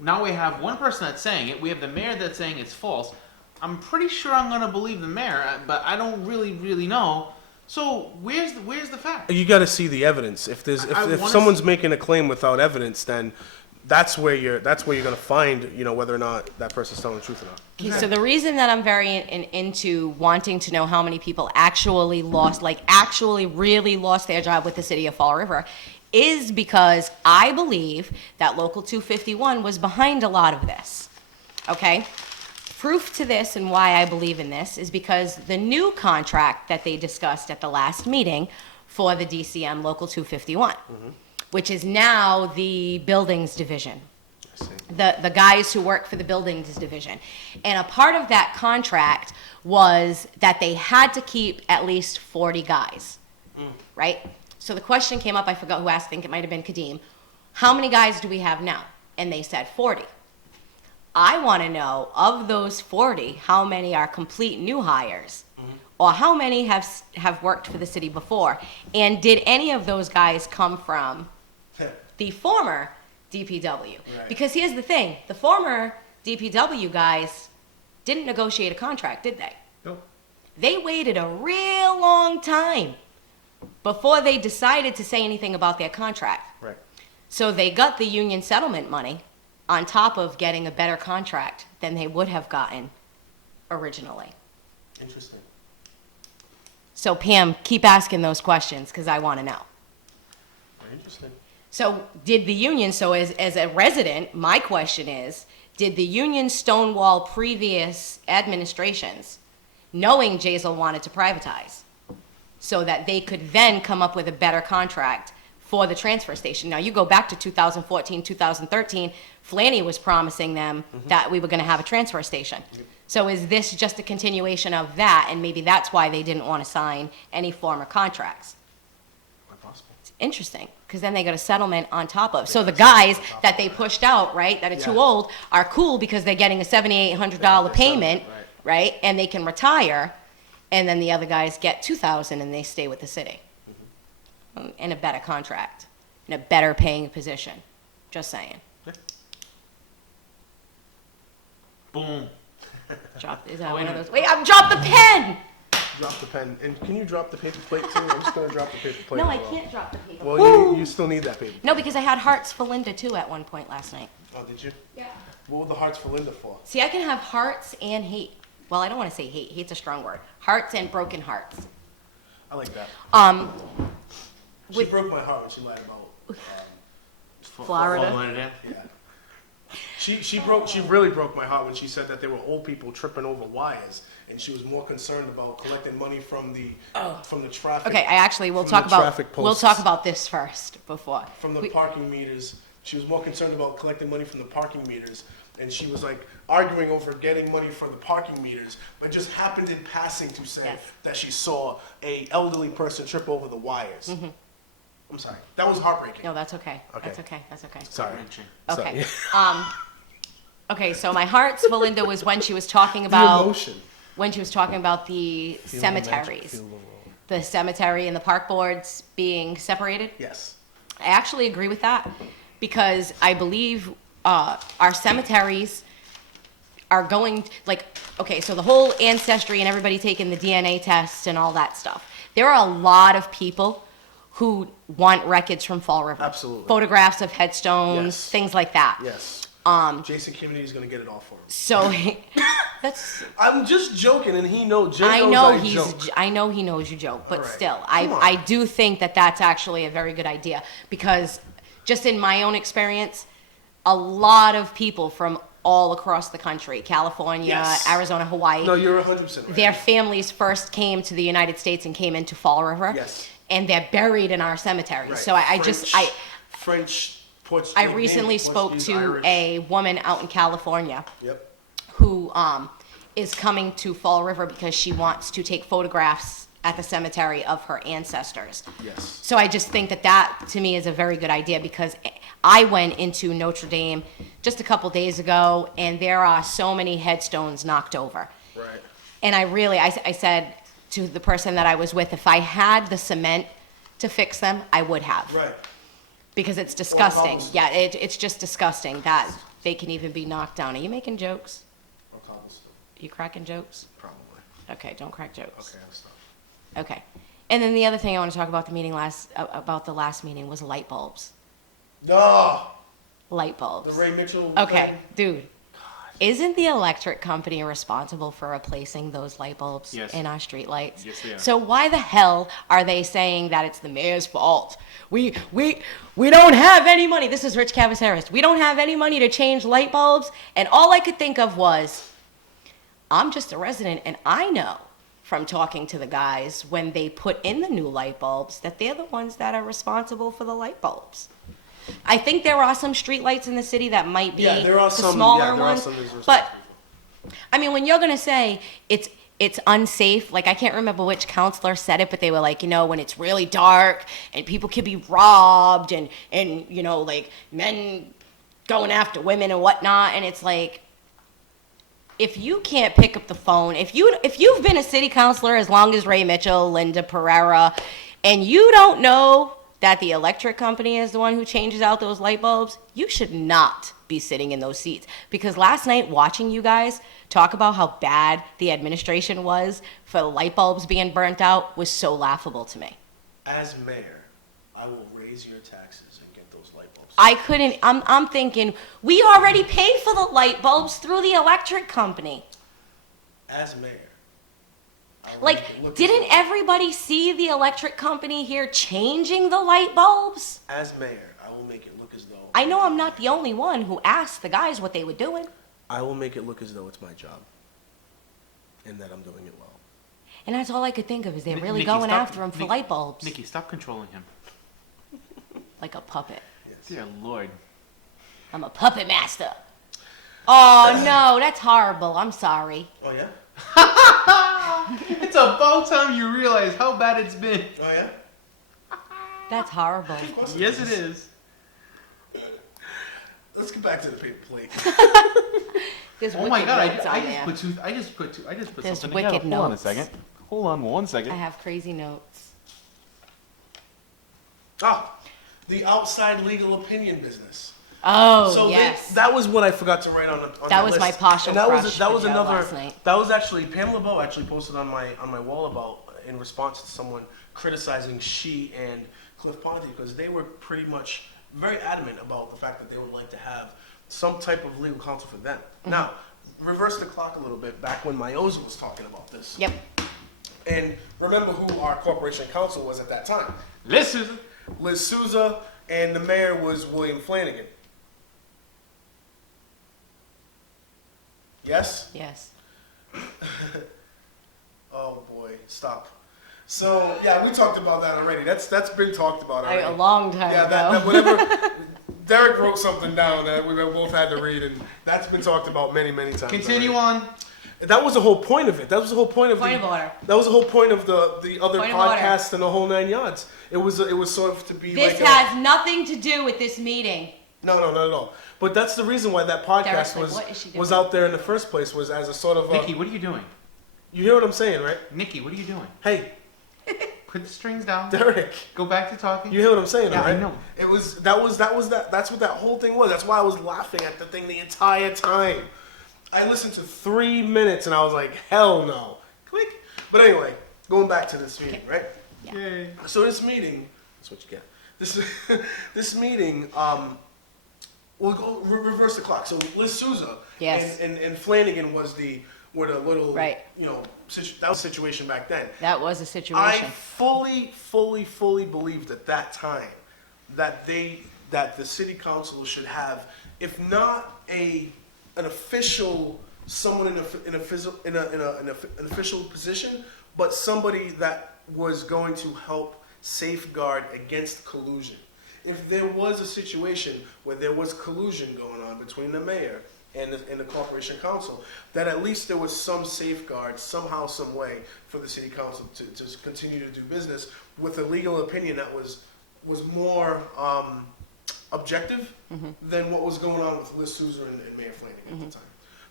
now we have one person that's saying it, we have the mayor that's saying it's false. I'm pretty sure I'm gonna believe the mayor, but I don't really know. So where's the fact? You got to see the evidence. If I if wanna someone's see- making a claim without evidence, then that's where you're gonna find whether or not that person's telling the truth or not. Okay, so the reason that I'm very into wanting to know how many people actually lost, like actually really lost their job with the city of Fall River, is because I believe that Local 251 was behind a lot of this. Okay? Proof to this and why I believe in this is because the new contract that they discussed at the last meeting for the DCM Local 251, which is now the buildings division. I see. The guys who work for the buildings division. And a part of that contract was that they had to keep at least 40 guys, right? So the question came up, I forgot who asked, I think it might have been Kadeem, how many guys do we have now? And they said 40. I want to know, of those 40, how many are complete new hires? Or how many have worked for the city before? And did any of those guys come from the former DPW? Right. Because here's the thing, the former DPW guys didn't negotiate a contract, did they? Nope. They waited a real long time before they decided to say anything about their contract. Right. So they got the union settlement money on top of getting a better contract than they would have gotten originally. Interesting. So Pam, keep asking those questions because I want to know. Very interesting. So did the union, so as a resident, my question is, did the union stonewall previous administrations, knowing Jazel wanted to privatize, so that they could then come up with a better contract for the transfer station? Now, you go back to 2014, 2013, Flanny was promising them that we were going to have a transfer station. So is this just a continuation of that, and maybe that's why they didn't want to sign any former contracts? Quite possible. Interesting, because then they got a settlement on top of. So the guys that they pushed out, right, that are too Yeah. old, are cool because they're getting a $7,800 payment, right, and they can retire, and then the other guys get $2,000 and they stay with the city. In a better contract, in a better paying position. Just saying. Boom. Is that Oh, one wait of a those? Wait, I've dropped the pen! Drop the pen. And can you drop the paper plate too? I'm just gonna drop the paper plate. No, as I well. can't drop the paper. Well, you still need that paper. No, because I had hearts for Linda too at one point last night. Oh, did you? Yeah. What were the hearts for Linda for? See, I can have hearts and hate. Well, I don't want to say hate. Hate's a strong word. Hearts and broken hearts. I like that. She With- broke my heart when she lied about. Florida. Florida. Yeah. She really broke my heart when she said that there were old people tripping over wires, and she was more concerned about collecting money from the traffic. Okay, I actually will from talk the about traffic we'll posts, talk about this first before. from the We- parking meters. She was more concerned about collecting money from the parking meters, and she was like arguing over getting money for the parking meters, but just happened in passing to say Yes. that she saw a elderly person trip over the wires. I'm sorry, that was heartbreaking. No, that's okay. Okay. That's okay. That's okay. Sorry. Wrenching. Okay. Sorry. Okay, so my heart's for Linda was when she was talking The about emotion. when she was talking about the Feel the cemeteries, magic, feel the world. the cemetery and the park boards being separated. Yes. I actually agree with that because I believe our cemeteries are going, like, okay, so the whole ancestry and everybody taking the DNA tests and all that stuff. There are a lot of people who want records from Fall River. Absolutely. Photographs of headstones, Yes. things like that. Yes. Jason Kennedy is gonna get it all for him. So that's, I'm just joking, and he knows. Jay I knows know I he's, joke. I know he knows you joke, but All right. still, Come on. I do think that that's actually a very good idea because just in my own experience, a lot of people from all across the country, California, Yes. Arizona, Hawaii, No, you're 100% right. their families first came to the United States and came into Fall River. Yes. And they're buried in our cemeteries. Right. So French, Portuguese. I recently spoke to a woman out in California Yep. who is coming to Fall River because she wants to take photographs at the cemetery of her ancestors. Yes. So I just think that that, to me, is a very good idea, because I went into Notre Dame just a couple days ago, and there are so many headstones knocked over. Right. And I said to the person that I was with, if I had the cement to fix them, I would have. Right. Because it's disgusting. cobblestone. Yeah, it's just disgusting that they can even be knocked down. Are you making jokes? On cobblestone, You cracking jokes? probably. Okay, don't crack jokes. Okay, I'll stop. Okay. And then the other thing I want to talk about about the last meeting was light bulbs. No, Light the bulbs. Ray Mitchell. Okay, thing? dude. Isn't the electric company responsible for replacing those light bulbs Yes. in our street lights? Yes, they are. So why the hell are they saying that it's the mayor's fault? We don't have any money. This is Rich Cavaceres. We don't have any money to change light bulbs. And all I could think of was, I'm just a resident, and I know from talking to the guys when they put in the new light bulbs that they're the ones that are responsible for the light bulbs. I think there are some street lights in the city that might be Yeah, there are the some. smaller Yeah, there are ones, some that's but responsible. I mean, when you're gonna say it's unsafe, like I can't remember which counselor said it, but they were like, when it's really dark and people can be robbed and like men going after women and whatnot, and it's like, if you can't pick up the phone, if you've been a city councilor as long as Ray Mitchell, Linda Pereira, and you don't know that the electric company is the one who changes out those light bulbs, you should not be sitting in those seats. Because last night, watching you guys talk about how bad the administration was for the light bulbs being burnt out was so laughable to me. As mayor, I will raise your taxes and get those light bulbs. I'm thinking, we already paid for the light bulbs through the electric company. As mayor. I will Like, make it look didn't as everybody see the electric company here changing the light bulbs? though- As mayor, I will make it look as though. I know I'm not the only one who asked the guys what they were doing. I will make it look as though it's my job. And that I'm doing it well. And that's all I could think of, is they're really Nikki, going stop- after him for Nick- light bulbs. Nikki, stop controlling him. Like a puppet. Dear Lord. I'm a puppet master. Oh, no, that's horrible. I'm sorry. Oh, yeah? It's about time you realize how bad it's been. Oh, yeah? That's horrible. Of course Yes, it is. Let's get back to the paper plate. There's Oh my wicked God! notes I on there. just put There's something wicked together. Hold on a notes. second. Hold on one I second. have crazy notes. The outside legal opinion business. Oh, So yes. that was what I forgot to write on the That on was list. my partial And that was crush that for was Joe another last night. that was actually Pam LeBeau actually posted on my wall about in response to someone criticizing she and Cliff Ponte because they were pretty much very adamant about the fact that they would like to have some type of legal counsel for them. Mm-hmm. Now, reverse the clock a little bit back when Mioza was talking about this. Yep. And remember who our corporation counsel was at that time. Listen. Liz Souza, and the mayor was William Flanagan. Yes? Yes. Oh boy, stop. So yeah, we talked about that already. That's been talked about already. A long time Yeah, ago. whatever. Derek wrote something down that we both had to read, and that's been talked about many times. Continue already. on. That was the whole point of it. That was the whole point of Point of order. That was the whole point of the other Point of order. podcasts and the whole 9 yards. It was sort of to be This like a, has nothing to do with this meeting. No, not at all. But that's the reason why that podcast Derek's like, "What is she was doing?" out there in the first place, was as a sort of Nikki, what are you doing? you hear what I'm saying, right? Nikki, what are you doing? Hey, Put the strings down. Derek, Go back to talking. you hear what I'm saying, Yeah, right? I know. It was that's what that whole thing was. That's why I was laughing at the thing the entire time. I listened to 3 minutes and I was like, hell no. Click. But anyway, going back to this meeting, right? Yay. So this meeting, that's what you get. This meeting, we'll go reverse the clock. So Liz Souza Yes. and Flanagan were the little, Right. that was the situation back then. That was a I situation. fully believed at that time that the city council should have, if not an official, someone in an official position, but somebody that was going to help safeguard against collusion. If there was a situation where there was collusion going on between the mayor and the Corporation Council, that at least there was some safeguard, somehow, some way, for the city council to continue to do business with a legal opinion that was more objective than what was going on with Liz Souza and Mayor Flanagan at the time.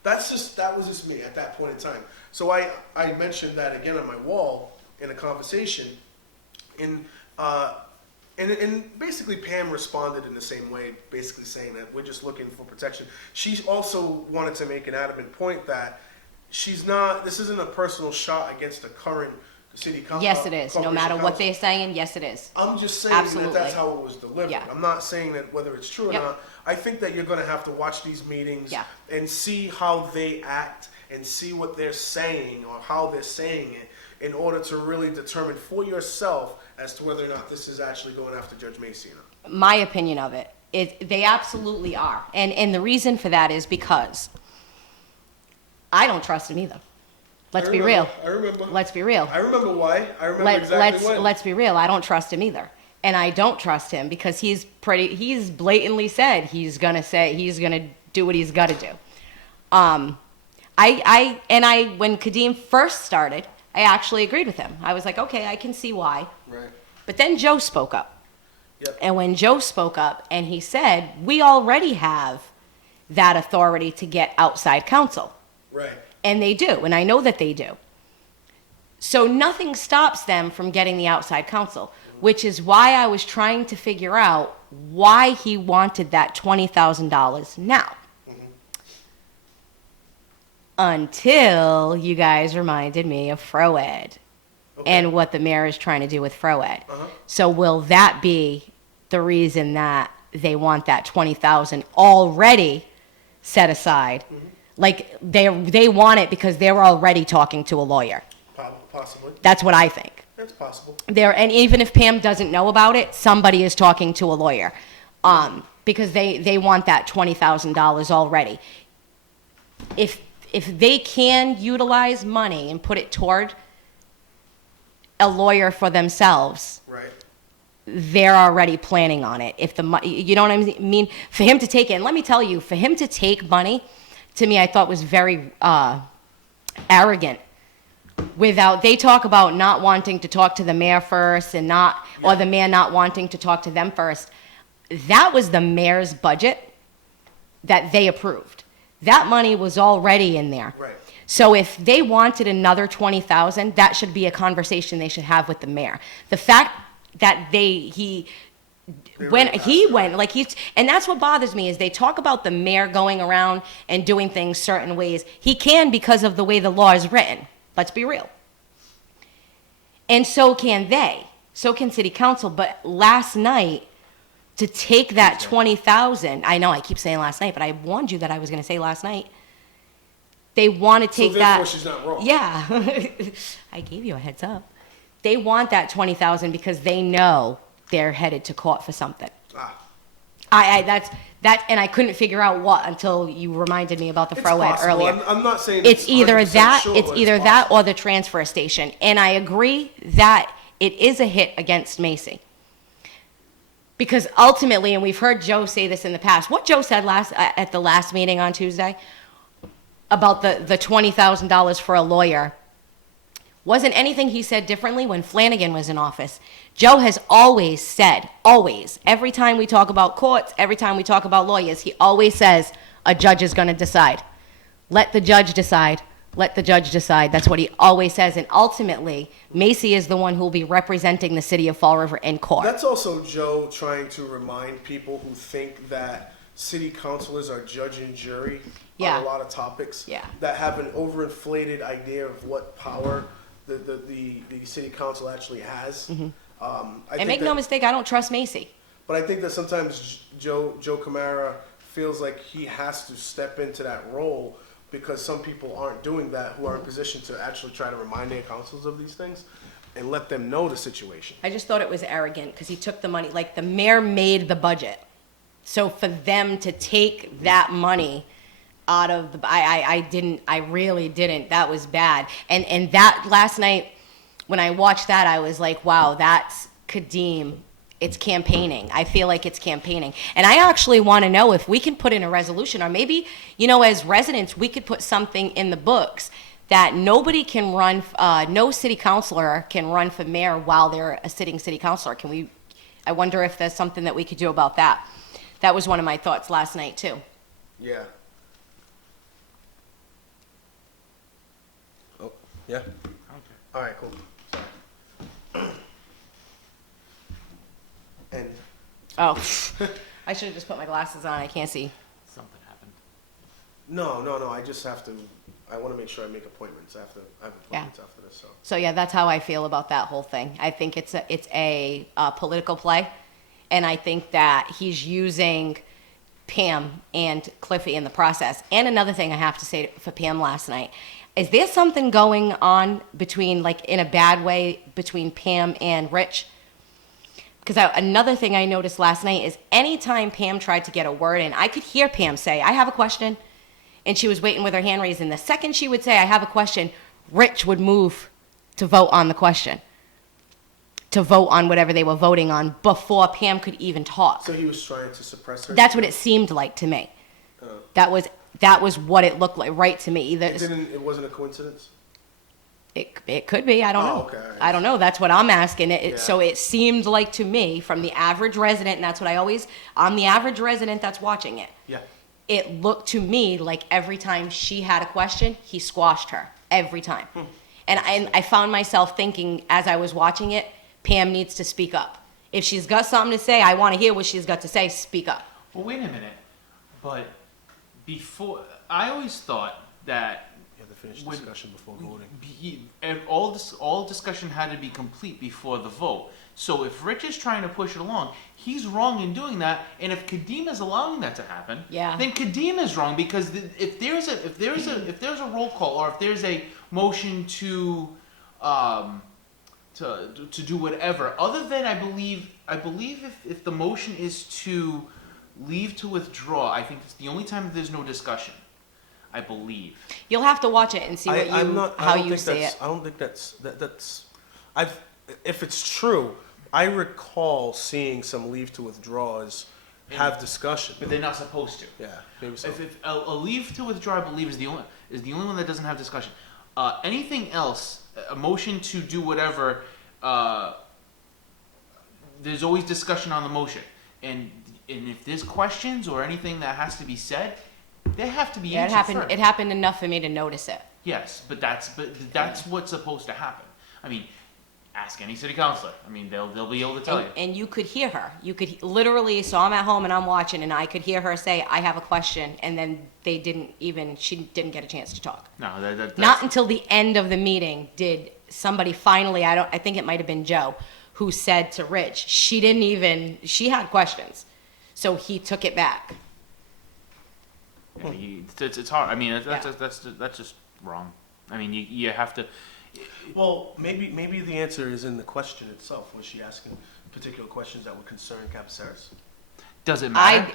That was just me at that point in time. So I mentioned that again on my wall in a conversation, and basically Pam responded in the same way, basically saying that we're just looking for protection. She also wanted to make an adamant point that this isn't a personal shot against the current city council. Yes, it is. No matter what they're saying, yes, it is. I'm just saying Absolutely. that that's how it was delivered. Yeah. I'm not saying that whether it's true or Yep. not. I think that you're going to have to watch these meetings Yeah. and see how they act and see what they're saying or how they're saying it in order to really determine for yourself as to whether or not this is actually going after Judge Macy or not. My opinion of it is they absolutely are. And the reason for that is because I don't trust him either. Let's be real. I remember. Let's be real. I remember why. I remember exactly when. Let's be real. I don't trust him either. And I don't trust him because he's blatantly said he's gonna do what he's gotta do. When Kadeem first started, I actually agreed with him. I was like, okay, I can see why. Right. But then Joe spoke up. Yep. And when Joe spoke up and he said, we already have that authority to get outside counsel. Right. And they do, and I know that they do. So nothing stops them from getting the outside counsel, which is why I was trying to figure out why he wanted that $20,000 now. Until you guys reminded me of FroEd and what the mayor is trying to do with FroEd. So will that be the reason that they want that $20,000 already set aside? Like they want it because they're already talking to a lawyer. Possibly. That's what I think. That's possible. And even if Pam doesn't know about it, somebody is talking to a lawyer, because they want that $20,000 already. If they can utilize money and put it toward a lawyer for themselves, Right. they're already planning on it. If you know what I mean? For him to take it, and let me tell you, for him to take money, to me, I thought was very arrogant. They talk about not wanting to talk to the mayor first or the mayor not wanting to talk to them first. That was the mayor's budget that they approved. That money was already in there. Right. So if they wanted another $20,000, that should be a conversation they should have with the mayor. The fact that and that's what bothers me is they talk about the mayor going around and doing things certain ways. He can because of the way the law is written. Let's be real. And so can they. So can city council. But last night, to take that $20,000, I know I keep saying last night, but I warned you that I was going to say last night. They want to take therefore that. she's not wrong. Yeah. I gave you a heads up. They want that $20,000 because they know they're headed to court for something. And I couldn't figure out what until you reminded me about the It's FroEd possible. earlier. I'm not saying It's either 100% that, sure, it's but either that possible. or the transfer station. And I agree that it is a hit against Macy. Because ultimately, and we've heard Joe say this in the past, what Joe said at the last meeting on Tuesday about the $20,000 for a lawyer wasn't anything he said differently when Flanagan was in office. Joe has always said, every time we talk about courts, every time we talk about lawyers, he always says a judge is going to decide. Let the judge decide. Let the judge decide. That's what he always says. And ultimately, Macy is the one who will be representing the city of Fall River in court. That's also Joe trying to remind people who think that city councilors are judge and jury Yeah. on a lot of topics. Yeah. That have an overinflated idea of what power the city council actually has. And think make that- no mistake, I don't trust Macy. But I think that sometimes Joe Camara feels like he has to step into that role because some people aren't doing that who are in position to actually try to remind their councils of these things and let them know the situation. I just thought it was arrogant because he took the money, like the mayor made the budget. So for them to take that money out of the, I really didn't. That was bad. And that last night when I watched that, I was like, wow, that's Kadeem it's campaigning. I feel like it's campaigning. And I actually want to know if we can put in a resolution, or maybe, as residents, we could put something in the books that nobody can run, no city councilor can run for mayor while they're a sitting city councilor. I wonder if there's something that we could do about that. That was one of my thoughts last night, too. Yeah. Oh, yeah. All right, cool. Sorry. And Oh, I should have just put my glasses on. I can't see. Something happened. no. I just have to. I want to make sure I make appointments after. I have appointments after this. So. So yeah, that's how I feel about that whole thing. I think it's a political play, and I think that he's using Pam and Cliffy in the process. And another thing I have to say for Pam last night, is there something going on between, like in a bad way, between Pam and Rich? Because another thing I noticed last night is anytime Pam tried to get a word in, I could hear Pam say, I have a question. And she was waiting with her hand raised. And the second she would say, I have a question, Rich would move to vote on the question, to vote on whatever they were voting on before Pam could even talk. So he was trying to suppress her. That's what it seemed like to me. That was what it looked like, right to me. Either It wasn't a coincidence. it could be. I don't know. Okay, all right. I don't know. That's what I'm asking. Yeah. So it seemed like to me, from the average resident, and that's what I'm the average resident that's watching it. Yeah. It looked to me like every time she had a question, he squashed her. Every time. And I found myself thinking as I was watching it, Pam needs to speak up. If she's got something to say, I want to hear what she's got to say, speak up. Well, wait a minute. But before, I always thought that You have to finish When- discussion before voting. all discussion had to be complete before the vote. So if Rich is trying to push it along, he's wrong in doing that. And if Kadim is allowing that to happen, Yeah. then Kadim is wrong, because if there's a roll call, or if there's a motion to do whatever, other than I believe if the motion is to leave to withdraw, I think it's the only time that there's no discussion. I believe. You'll have to watch it and see how you say it. I don't think that's. If it's true, I recall seeing some leave to withdraws have discussion. But they're not supposed to. Yeah, maybe so. If a leave to withdraw, I believe, is the only one that doesn't have discussion. Anything else, a motion to do whatever, there's always discussion on the motion, and if there's questions or anything that has to be said, they have to be Yeah, answered first. it happened enough for me to notice it. Yes, but that's what's supposed to happen. I mean, ask any city councilor. I mean, they'll be able to tell you. And you could hear her. You could literally, so I'm at home and I'm watching, and I could hear her say, I have a question, and then she didn't get a chance to talk. No, that's Not until the end of the meeting did somebody finally, I think it might have been Joe, who said to Rich, she had questions. So he took it back. It's hard. I mean, that's Yeah. that's just wrong. I mean, you have to. Well, maybe the answer is in the question itself. Was she asking particular questions that would concern Capaceres? Does it matter?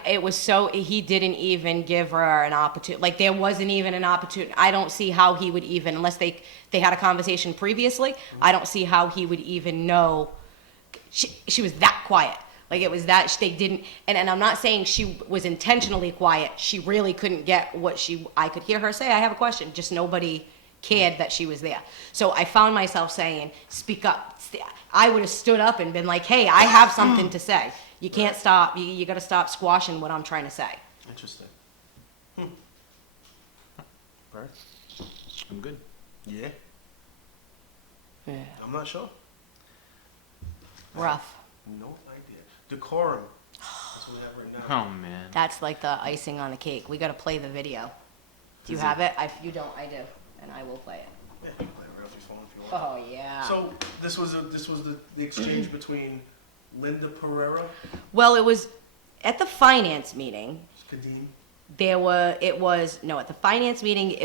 He didn't even give her an opportunity. Like, there wasn't even an opportunity. I don't see how he would even, unless they had a conversation previously, I don't see how he would even know. She was that quiet. Like, it was that they didn't, and I'm not saying she was intentionally quiet. She really couldn't get I could hear her say, I have a question. Just nobody cared that she was there. So I found myself saying, speak up. I would have stood up and been like, hey, I have something to say. You can't stop. You got to stop squashing what I'm trying to say. Interesting. Right? I'm good. Yeah. Yeah. I'm not sure. Rough. No idea. Decorum. That's what we have right now. Oh man. That's like the icing on the cake. We got to play the video. Do you have it? If you don't, I do, and I will play it. Yeah, you can play it right off your phone if you want. Oh yeah. So this was the exchange between Linda Pereira, Well, it was at the finance meeting. Kadim. At the finance meeting,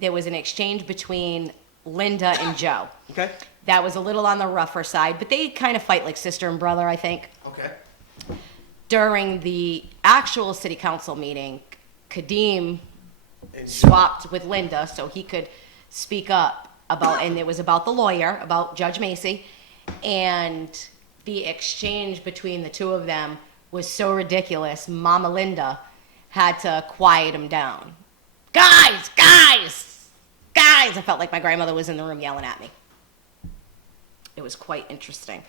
there was an exchange between Linda and Joe. Okay. That was a little on the rougher side, but they kind of fight like sister and brother, I think. Okay. During the actual city council meeting, Kadim And swapped with Linda so he could speak up and it was about the lawyer, about Judge Macy, and the exchange between the two of them was so ridiculous, Mama Linda had to quiet him down. Guys, guys, guys! I felt like my grandmother was in the room yelling at me. It was quite interesting.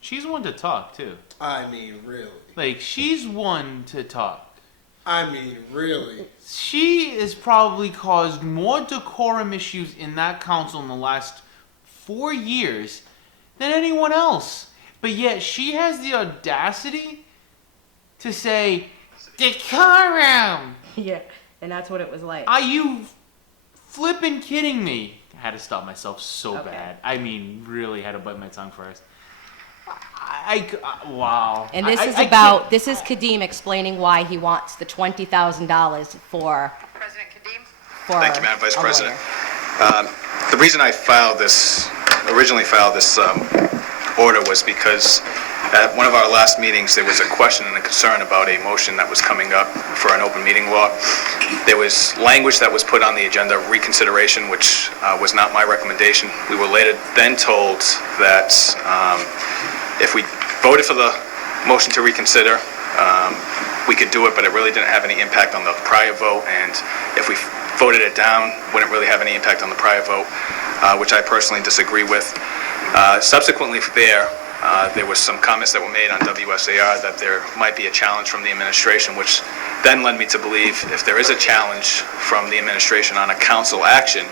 She's one to talk too. I mean, really. Like, she's one to talk. I mean, really. She has probably caused more decorum issues in that council in the last 4 years than anyone else. But yet she has the audacity to say, decorum! Yeah, and that's what it was like. Are you flipping kidding me? I had to stop myself so Okay. bad. I mean, really had to bite my tongue first. Wow. And this I is can't- about, this is Kadeem explaining why he wants the $20,000 for. President Kadim? For Thank you, Madam Vice a President. lawyer. The reason I originally filed this order was because at one of our last meetings, there was a question and a concern about a motion that was coming up for an open meeting law. There was language that was put on the agenda of reconsideration, which was not my recommendation. We were later then told that if we voted for the motion to reconsider, we could do it, but it really didn't have any impact on the prior vote, and if we voted it down, wouldn't really have any impact on the prior vote, which I personally disagree with. Subsequently there was some comments that were made on WSAR that there might be a challenge from the administration, which then led me to believe if there is a challenge from the administration on a council action,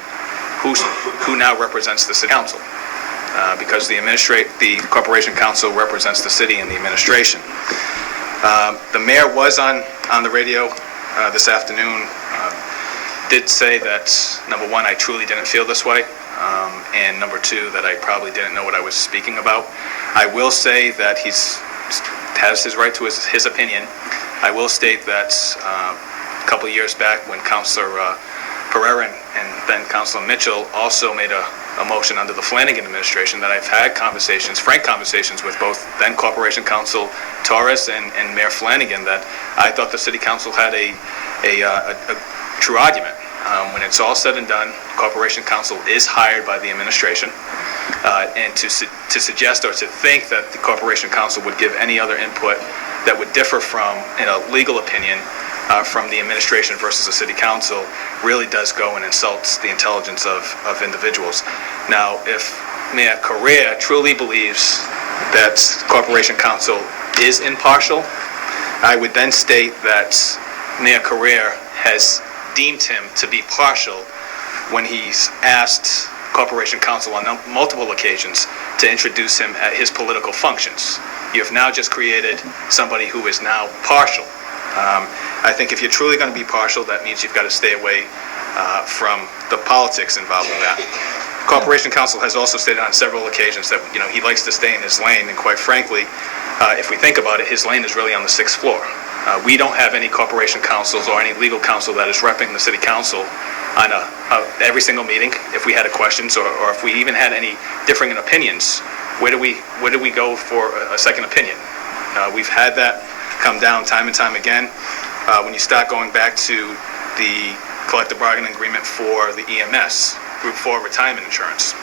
who now represents the city council? Because the corporation council represents the city and the administration. The mayor was on the radio this afternoon, did say that, number one, I truly didn't feel this way, and number two, that I probably didn't know what I was speaking about. I will say that he has his right to his opinion. I will state that a couple of years back when Councilor Pereira and then Councilor Mitchell also made a motion under the Flanagan administration, that I've had frank conversations with both then Corporation Counsel Torres and Mayor Flanagan, that I thought the City Council had a true argument. When it's all said and done, Corporation Counsel is hired by the administration, and to suggest or to think that the Corporation Counsel would give any other input that would differ from, in a legal opinion, from the administration versus the City Council really does go and insults the intelligence of individuals. Now, if Mayor Correa truly believes that Corporation Counsel is impartial, I would then state that Mayor Correa has deemed him to be partial when he's asked Corporation Counsel on multiple occasions to introduce him at his political functions. You have now just created somebody who is now partial. I think if you're truly going to be partial, that means you've got to stay away from the politics involved in that. Corporation Counsel has also stated on several occasions that he likes to stay in his lane, and quite frankly, if we think about it, his lane is really on the 6th floor. We don't have any corporation counsels or any legal counsel that is repping the City Council on every single meeting. If we had questions or if we even had any differing in opinions, where do we go for a second opinion? We've had that come down time and time again. When you start going back to the collective bargaining agreement for the EMS, Group 4 retirement insurance,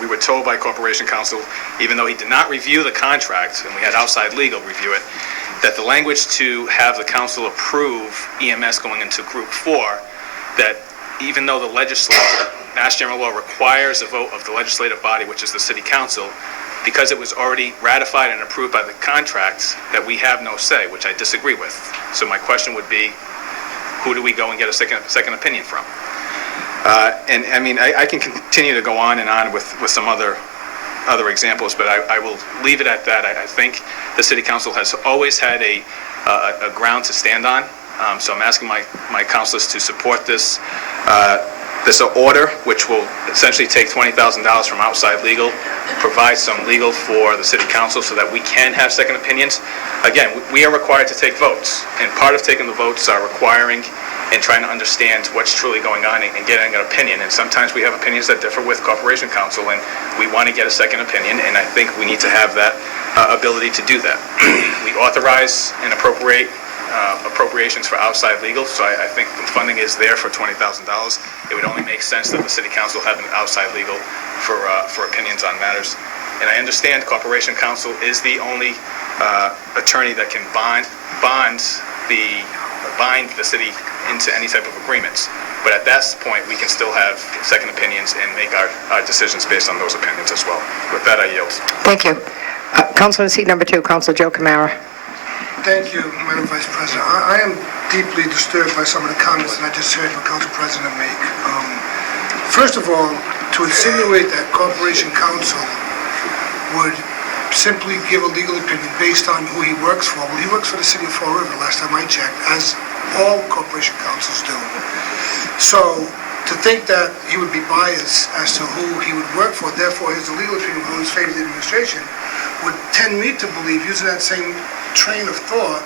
we were told by Corporation Counsel, even though he did not review the contract, and we had outside legal review it, that the language to have the council approve EMS going into Group 4, that even though the legislature, Mass General Law requires a vote of the legislative body, which is the City Council, because it was already ratified and approved by the contract, that we have no say, which I disagree with. So my question would be, who do we go and get a second opinion from? And I mean, I can continue to go on and on with some other examples, but I will leave it at that. I think the City Council has always had a ground to stand on, so I'm asking my councilors to support this order, which will essentially take $20,000 from outside legal, provide some legal for the City Council so that we can have second opinions. Again, we are required to take votes, and part of taking the votes are requiring and trying to understand what's truly going on and getting an opinion. And sometimes we have opinions that differ with Corporation Counsel, and we want to get a second opinion, and I think we need to have that ability to do that. We authorize and appropriate appropriations for outside legal, so I think the funding is there for $20,000. It would only make sense that the City Council have an outside legal for opinions on matters. And I understand Corporation Counsel is the only attorney that can bind the city into any type of agreements. But at that point, we can still have second opinions and make our decisions based on those opinions as well. With that, I yield. Thank you. Councilor in seat number 2, Councilor Joe Camara. Thank you, Madam Vice President. I am deeply disturbed by some of the comments that I just heard the Council President make. First of all, to insinuate that Corporation Counsel would simply give a legal opinion based on who he works for. Well, he works for the city of Fall River, last time I checked, as all Corporation Counsels do. So, to think that he would be biased as to who he would work for, therefore his legal opinion would favor the administration, would tend me to believe, using that same train of thought,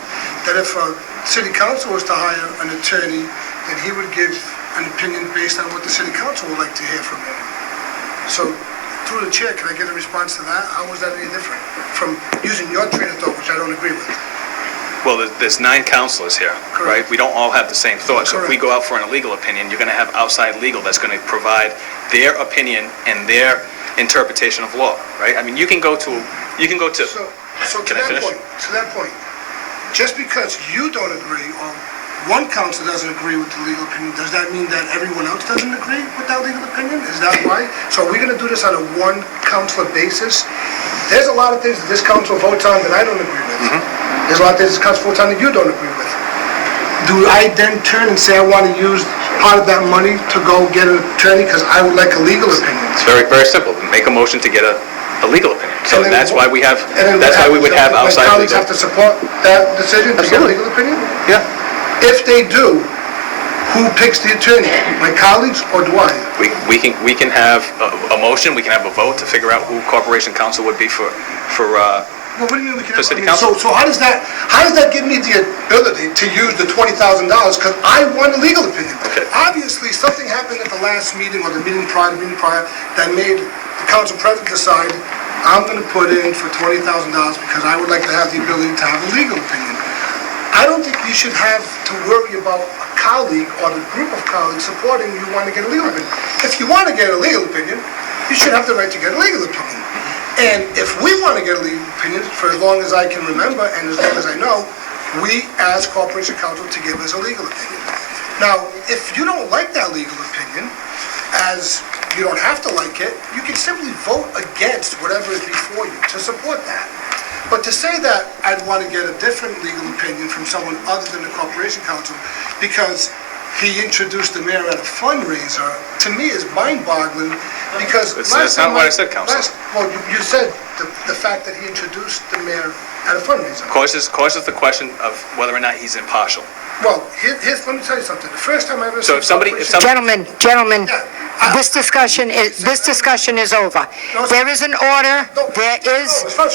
that if a city council was to hire an attorney, then he would give an opinion based on what the city council would like to hear from him. So, through the chair, can I get a response to that? How was that any different from using your train of thought, which I don't agree with? Well, there's 9 counselors here, right? Correct. We don't all have the same thoughts. So if we Correct. go out for an illegal opinion, you're going to have outside legal that's going to provide their opinion and their interpretation of law, right? I mean, you can go to. So Can I finish? to that point, just because you don't agree, or one council doesn't agree with the legal opinion, does that mean that everyone else doesn't agree with that legal opinion? Is that why? So are we gonna do this on a one councilor basis? There's a lot of things that this council votes on that I don't agree with. There's a lot of things this council votes on that you don't agree with. Do I then turn and say I want to use part of that money to go get an attorney because I would like a legal opinion? It's very, very simple. Make a motion to get a legal opinion. So And then that's why we have. And then That's why we would have my outside colleagues legal. have to support that decision to get a Absolutely. legal opinion? Yeah. If they do, who picks the attorney? My colleagues or do I? We can have a motion. We can have a vote to figure out who Corporation Counsel would be for. Well, what do you mean we can? For city I mean, council. So how does that give me the ability to use the $20,000 because I want a legal opinion? Okay. Obviously, something happened at the last meeting or the meeting prior that made the council president decide I'm going to put in for $20,000 because I would like to have the ability to have a legal opinion. I don't think you should have to worry about a colleague or the group of colleagues supporting you want to get a legal opinion. If you want to get a legal opinion, you should have the right to get a legal opinion. And if we want to get a legal opinion, for as long as I can remember and as long as I know, we ask Corporation Counsel to give us a legal opinion. Now, if you don't like that legal opinion, as you don't have to like it, you can simply vote against whatever is before you to support that. But to say that I'd want to get a different legal opinion from someone other than the Corporation Counsel because he introduced the mayor at a fundraiser, to me is mind-boggling because That's not what I said, Counsel. Well, you said the fact that he introduced the mayor at a fundraiser. Causes the question of whether or not he's impartial. Well, let me tell you something. The first time I ever So seen if somebody- Corporation- Gentlemen, Yeah, this discussion is over. There is an order, No,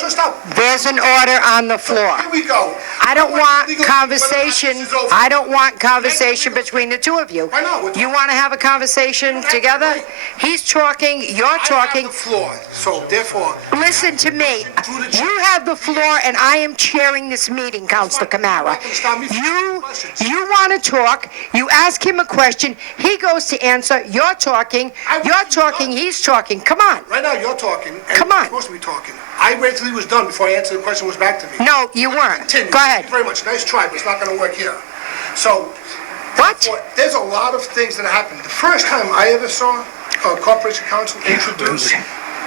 stop. there's an order on the floor. Here we go. I don't want Legal- conversation, whether or not this is over. I don't want conversation between the two of you. Why not? You want to have a conversation together? He's talking, you're I have talking. the floor, so therefore, Listen to me. You have the floor and I am chairing this meeting, Councilor Camara. You want to talk, you ask him a question, he goes to answer, you're talking, he's talking. Come on. right now you're talking. And Come on. You're supposed to be talking. I waited till he was done before I answered the question was back to me. No, you weren't. Continue. Go Thank ahead. you very much. Nice try, but it's not going to work here. So, What? there's a lot of things that happened. The first time I ever saw a Corporation Counsel introduce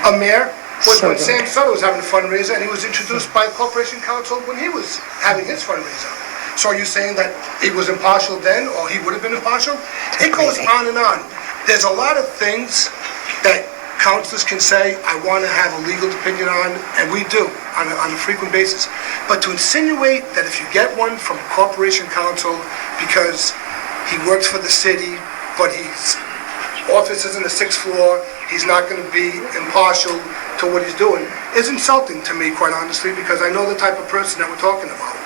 a mayor was when Sam Sutter was having a fundraiser, and he was introduced by the Corporation Counsel when he was having his fundraiser. So are you saying that it was impartial then, or he would have been impartial? It goes on and on. There's a lot of things that councilors can say, I want to have a legal opinion on, and we do on a frequent basis. But to insinuate that if you get one from a Corporation Counsel because he works for the city, but his office is in the 6th floor, he's not going to be impartial to what he's doing, is insulting to me, quite honestly, because I know the type of person that we're talking about.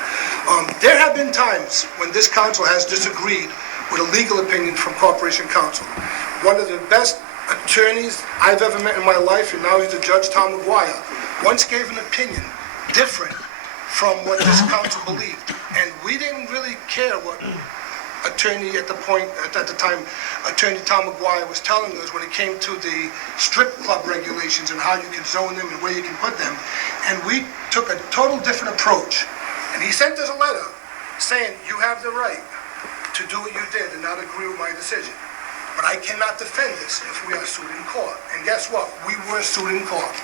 There have been times when this council has disagreed with a legal opinion from Corporation Counsel. One of the best attorneys I've ever met in my life, and now he's the judge, Tom McGuire, once gave an opinion different from what this council believed. And we didn't really care what attorney at the point, at the time, Attorney Tom McGuire was telling us when it came to the strip club regulations and how you can zone them and where you can put them. And we took a total different approach. And he sent us a letter saying, you have the right to do what you did and not agree with my decision. But I cannot defend this if we are sued in court. And guess what? We were sued in court.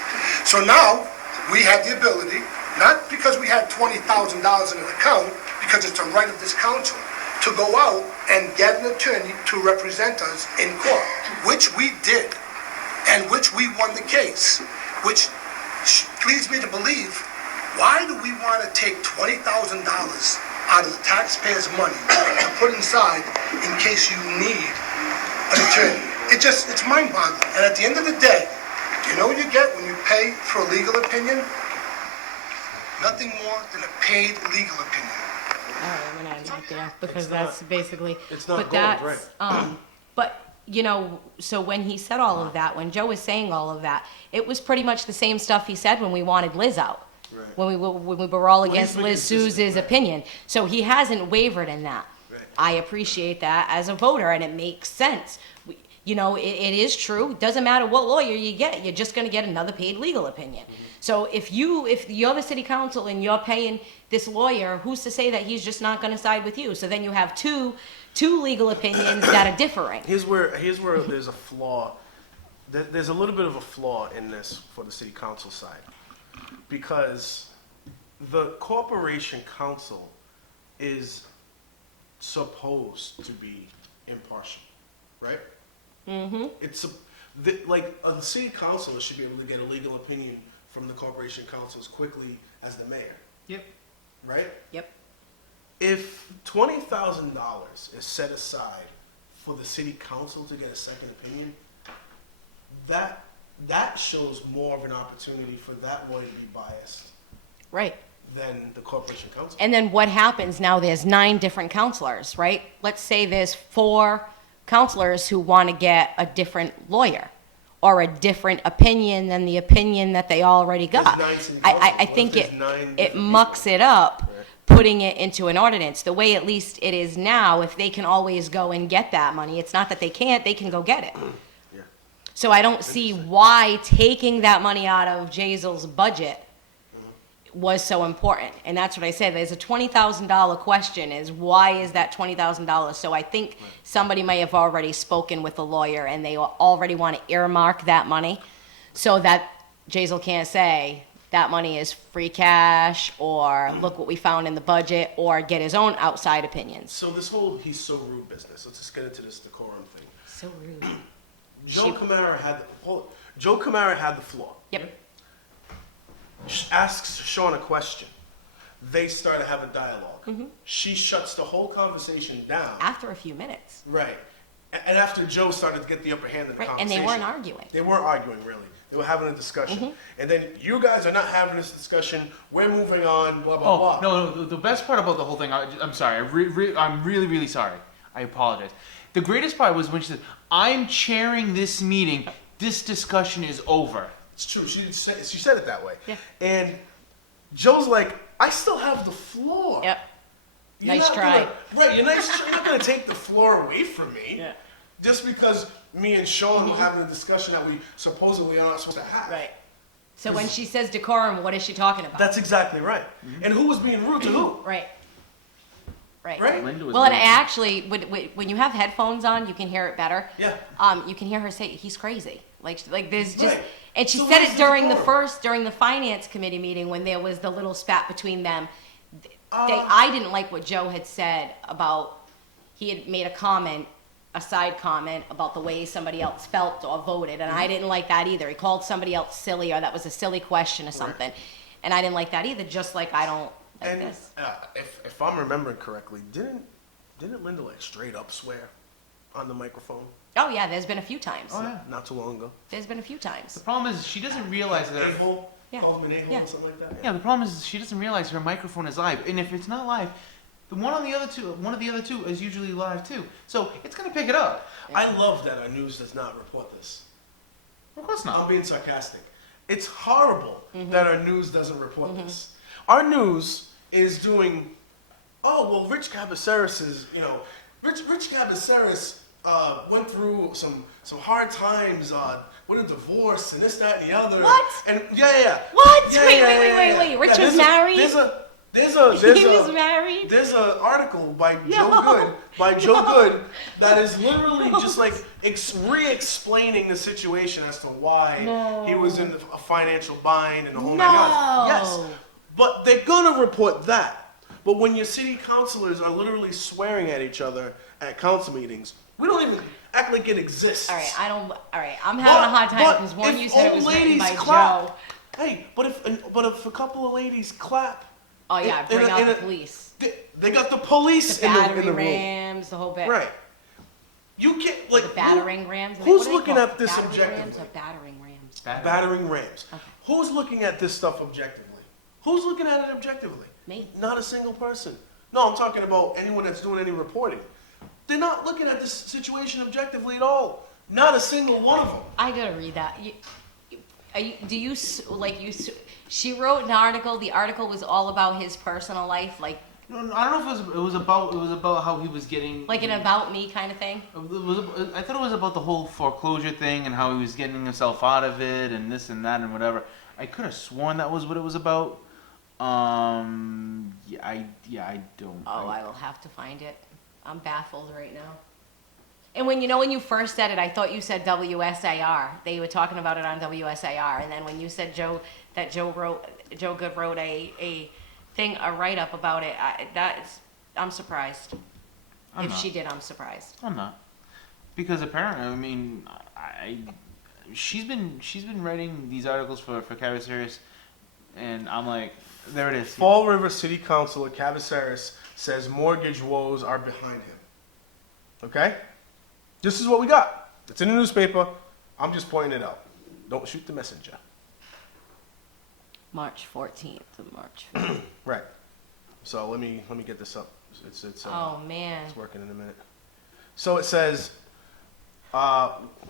So now we have the ability, not because we had $20,000 in an account, because it's a right of this council, to go out and get an attorney to represent us in court, which we did, and which we won the case, which leads me to believe, why do we want to take $20,000 out of the taxpayers' money to put inside in case you need an attorney? It's mind-boggling. And at the end of the day, you know what you get when you pay for a legal opinion? Nothing more than a paid legal opinion. All right, we're not right there because It's not- that's basically. it's not but gold, that's, But you know, so when he said all of that, when Joe was saying all of that, it was pretty much the same stuff he said when we wanted Liz out. Right. When we were all against been Liz consistent, Souza's right. opinion. So he hasn't wavered in that. Right. I appreciate that as a voter, and it makes sense. You know, it is true. Doesn't matter what lawyer you get, you're just going to get another paid legal opinion. So if you're the city council and you're paying this lawyer, who's to say that he's just not going to side with you? So then you have two legal opinions that are differing. Here's where there's a flaw. There's a little bit of a flaw in this for the city council side, because the corporation council is supposed to be impartial, right? Mm-hmm. The city council should be able to get a legal opinion from the corporation council as quickly as the mayor, Yep. right? Yep. If $20,000 is set aside for the city council to get a second opinion, that shows more of an opportunity for that lawyer to be biased Right. than the corporation council. And then what happens now? There's 9 different counselors, right? Let's say there's 4 counselors who want to get a different lawyer or a different opinion than the opinion that they already got. There's 9 city I councils. think What if it there's 9 it different mucks people? it up, Right. putting it into an ordinance. The way at least it is now, if they can always go and get that money, it's not that they can't, they can go get it. Yeah. So I don't see why taking that money out of Jazel's budget was so important. And that's what I said. There's a $20,000 question is why is that $20,000? So I think somebody may have already spoken with the lawyer and they already want to earmark that money so that Jazel can't say that money is free cash or look what we found in the budget or get his own outside opinions. So this whole he's so rude business, let's just get into this decorum thing. So rude. Joe Camara had the floor. Yep. Asks Sean a question. They start to have a dialogue. She shuts the whole conversation down. After a few minutes. Right. And after Joe started to get the upper hand in the Right. And conversation. they weren't arguing. They weren't arguing, really. They were having a discussion. And then you guys are not having this discussion. We're moving on, blah, blah, blah. No, the best part about the whole thing, I'm sorry, I'm really, really sorry. I apologize. The greatest part was when she said, I'm chairing this meeting, this discussion is over. It's true. She said it that way. Yeah. And Joe's like, I still have the floor. Yep. You're Nice not try. Right, you're not going to take the floor away from me. Yeah. Just because me and Sean were having a discussion that we supposedly are not supposed to have. Right. So when she says decorum, what is she talking about? That's exactly right. And who was being rude to who? Right. Right. Right? Linda was Well, and rude. actually, when you have headphones on, you can hear it better. Yeah. You can hear her say, "He's crazy." Like there's just, Right. and she So said where's it the during decorum? during the finance committee meeting when there was the little spat between them. I didn't like what Joe had said about, he had made a side comment about the way somebody else felt or voted, and I didn't like that either. He called somebody else silly, or that was a silly question or something, and I didn't like that either. Just like I don't like And this. if I'm remembering correctly, didn't Linda like straight up swear on the microphone Oh yeah, there's been a few times. Oh, yeah. not too long ago? There's been a few The times. problem is she doesn't realize that her, A-hole? Yeah. Called him an a-hole Yeah. or something like that? yeah, the problem is she doesn't realize her microphone is live. And if it's not live, the one of the other two is usually live too. So it's gonna pick it up. I love that our news does not report this. Of course I'm not. being sarcastic. It's horrible that our news doesn't report this. Our news is doing, oh, well, Rich Cabaceres is, Rich Cabaceres went through some hard times with a divorce and this, that, and the other. What? And yeah. What? Yeah, Wait. Rich was married? There's He was married? There's an article by No. Joe Good that is literally just like re-explaining the situation as to why he was in a financial bind and the whole nine yards. Yes, but they're gonna report that. But when your city councilors are literally swearing at each other at council meetings, we don't even act like it exists. All right, I'm having a hard time because one, you said it was written by Joe. Hey, but if a couple of ladies clap. Oh yeah, bring out the police. They got the police The in battering the room. rams, the whole bit. Right. You can't like The battering rams. Who's What are they looking called? at this Battering objectively? Rams or battering rams? Battering rams. Okay. Who's looking at this stuff objectively? Who's looking at it objectively? Me. Not a single person. No, I'm talking about anyone that's doing any reporting. They're not looking at this situation objectively at all. Not a single one of them. I gotta read that. She wrote an article. The article was all about his personal life, like No, I don't know if it was about how he was getting an about me kind of thing. I thought it was about the whole foreclosure thing and how he was getting himself out of it and this and that and whatever. I could have sworn that was what it was about. I don't. I will have to find it. I'm baffled right now. And when you first said it, I thought you said WSIR. They were talking about it on WSIR, and then when you said Joe Good wrote a write-up about it, I'm surprised. I'm If not. she did, I'm surprised. I'm not, because apparently, I mean, she's been writing these articles for Cabaceres, and I'm like, there it is. Fall River City Councilor Cabaceres says mortgage woes are behind him. Okay? This is what we got. It's in the newspaper. I'm just pointing it out. Don't shoot the messenger. March 14th to March 5th. Right. So let me get this up. It's Oh, man. It's working in a minute. So it says,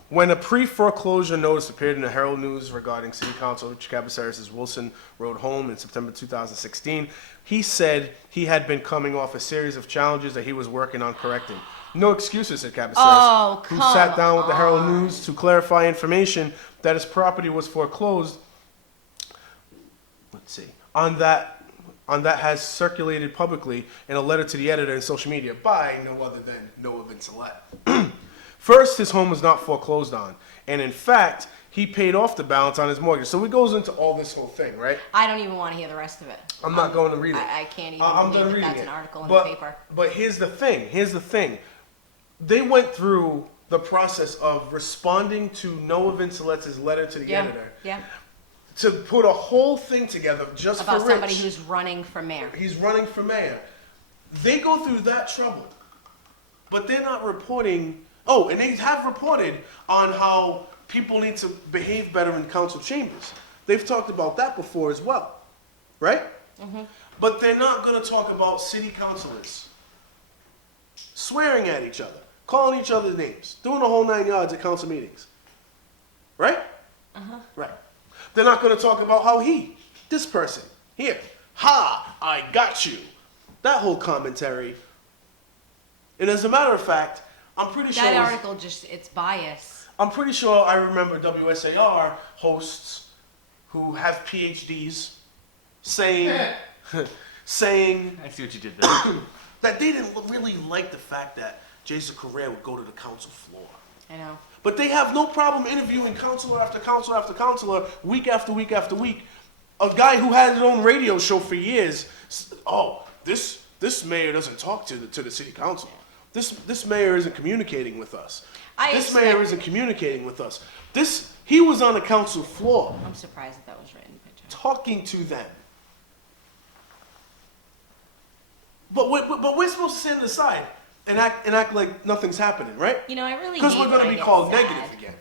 when a pre-foreclosure notice appeared in the Herald News regarding City Council Rich Cabaceres' Wilson Road home in September 2016, he said he had been coming off a series of challenges that he was working on correcting. No excuses, said Cabaceres, Oh, who come sat down with the Herald on. News to clarify information that his property was foreclosed. Let's see. On that has circulated publicly in a letter to the editor in social media by no other than Noah Vincelette. First, his home was not foreclosed on, and in fact, he paid off the balance on his mortgage. So he goes into all this whole thing, right? I don't even want to hear the rest of it. I'm not going to read it. I can't even I'm believe done that reading that's it. an article in But- the paper. But here's the thing. They went through the process of responding to Noah Vincelette's letter to the editor Yeah. to put a whole thing together just About for Rich. somebody who's running for mayor. He's running for mayor. They go through that trouble, but they're not reporting. Oh, and they have reported on how people need to behave better in council chambers. They've talked about that before as well, right? Mm-hmm. But they're not going to talk about city councilors swearing at each other, calling each other names, doing the whole 9 yards at council meetings, right? Right. They're not going to talk about how this person, here, ha, I got you. That whole commentary. And as a matter of fact, I'm pretty sure. That article it's bias. I'm pretty sure I remember WSAR hosts who have PhDs saying I see what you did there. that they didn't really like the fact that Jason Correa would go to the council floor. I know. But they have no problem interviewing counselor after counselor after counselor, week after week after week. A guy who had his own radio show for years. Oh, this mayor doesn't talk to the city council. This mayor isn't communicating with us. This mayor isn't communicating with us. He was on the council floor I'm surprised that was written. talking to them. But we're supposed to stand aside and act like nothing's happening, right? You know, I really Because hate we're when going I to be get called sad. negative again.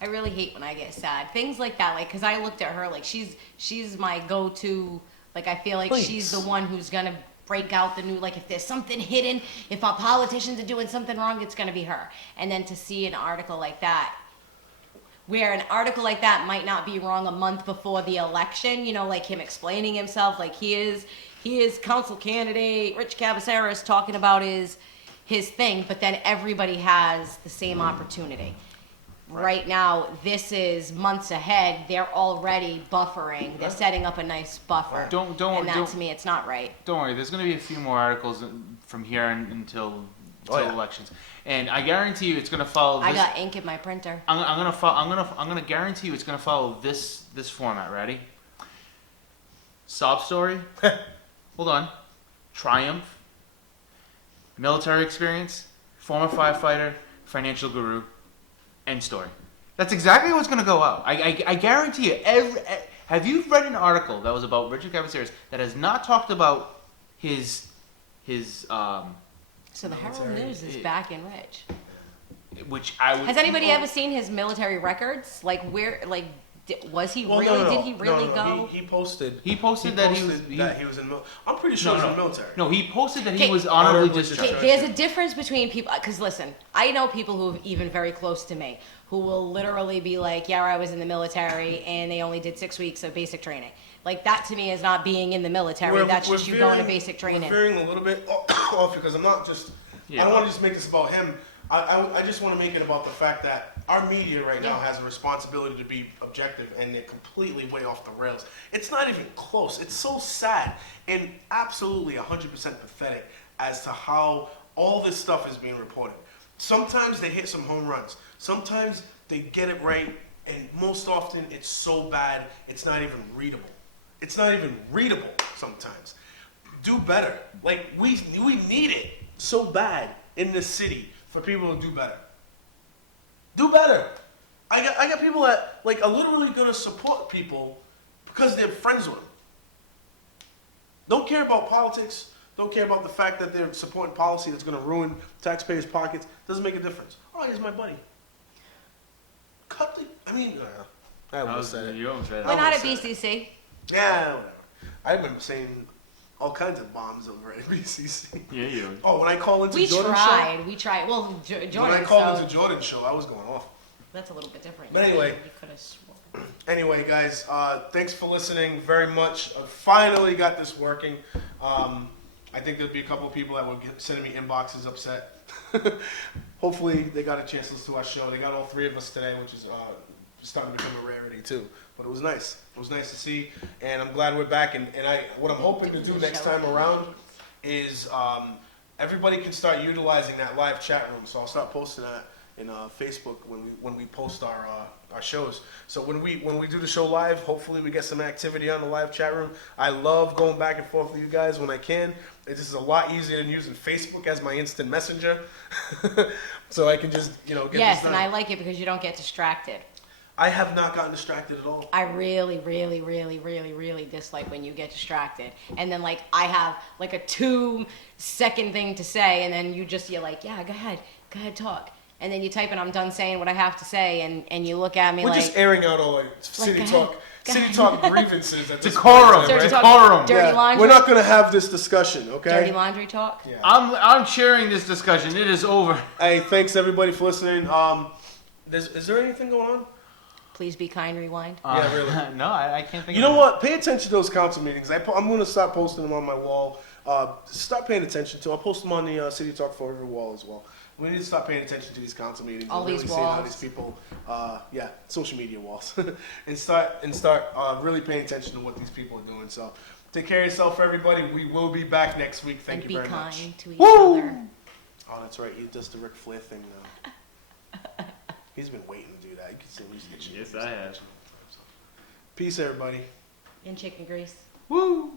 I really hate when I get sad. Things like that, like, because I looked at her like she's my go-to. Like, I feel like she's the one who's gonna break out the new. Like, if there's something hidden, if our politicians are doing something wrong, it's gonna be her. And then to see an article like that, where an article like that might not be wrong a month before the election, you know, like him explaining himself, like he is council candidate Rich Cabaceres talking about his his thing, but then everybody has the same opportunity. Right now, this is months ahead. They're already buffering. They're setting up a nice buffer. Don't- And that don't- to me, it's not right. Don't worry, there's going to be a few more articles from here until elections, and I guarantee you it's going to follow. I This, got ink in my printer. I'm gonna guarantee you it's going to follow this format. Ready? Sob story. Hold on. Triumph. Military experience. Former firefighter. Financial guru. End story. That's exactly what's going to go out. I guarantee you. Have you read an article that was about Richard Cavaceres that has not talked about his So the Herald News is back in Rich. which I would. Has anybody ever seen his military records? Like where, like, was he Well, really? no. Did he really No. go? He posted. He posted that he was. that he was in. I'm pretty sure he was in the military. No, he posted that he Okay. was honorably Honorably discharged. Okay, there's a difference between people, because listen, I know people who are even very close to me who will literally be like, yeah, I was in the military and they only did 6 weeks of basic training. Like, that to me is not being in the military. That's just you going to basic training. We're veering a little bit off because I'm not just. Yeah, I don't but- want to just make this about him. I just want to make it about the fact that our media right now has a responsibility to be objective, and they're completely way off the rails. It's not even close. It's so sad and absolutely 100% pathetic as to how all this stuff is being reported. Sometimes they hit some home runs. Sometimes they get it right, and most often it's so bad it's not even readable. It's not even readable sometimes. Do better. Like, we need it so bad in this city for people to do better. Do better. I got people that like are literally gonna support people because they're friends with them. Don't care about politics. Don't care about the fact that they're supporting policy that's gonna ruin taxpayers' pockets. Doesn't make a difference. Oh, here's my buddy. Cut the. I mean, I almost said it. You almost said it. We're not at almost said BCC. Yeah, whatever. I remember saying all kinds of bombs over at BCC. Yeah, you. Oh, when I call into We Jordan's tried. We tried. Well, show. When Jordan, I called so into Jordan's show, I was going off. that's a little bit different. But anyway. You could have sworn. Anyway, guys, thanks for listening very much. I finally got this working. I think there'll be a couple of people that will sending me inboxes upset. Hopefully, they got a chance to listen to our show. They got all three of us today, which is starting to become a rarity too. But it was nice. It was nice to see, and I'm glad we're back. And what I'm hoping to do next time around is everybody can start utilizing that live chat room. So I'll start posting that in Facebook when we post our shows. So when we do the show live, hopefully we get some activity on the live chat room. I love going back and forth with you guys when I can. This is a lot easier than using Facebook as my instant messenger. So I can just get Yes, this done. and I like it because you don't get distracted. I have not gotten distracted at all. I really, really, really, really, really dislike when you get distracted. And then, like, I have, like, a 2-second thing to say, and then you're like, yeah, go ahead, talk. And then you type, and I'm done saying what I have to say, and you look at me We're like... just airing out all city go ahead. talk, Go city ahead. talk grievances. At this Decorum, point, Dirty right? talk, Decorum. dirty Yeah, laundry. we're not going to have this discussion, okay? Dirty laundry talk. Yeah. I'm chairing this discussion. It is over. Hey, thanks everybody for listening. Is there anything going on? Please be kind, rewind. Yeah, really. No, I can't think. You of know it. what? Pay attention to those council meetings. I'm going to start posting them on my wall. Start paying attention to. I'll post them on the City Talk Forever wall as well. We need to start paying attention to these council meetings. All and these really seeing how walls. these people, social media walls, and start really paying attention to what these people are doing. So, take care of yourself, everybody. We will be back next week. Thank And you be very kind much. to each Woo! other. Oh, that's right. He does the Ric Flair thing now. He's been waiting to do that. You can see him. He's itching. Yes, I have. Peace, everybody. And chicken grease. Woo!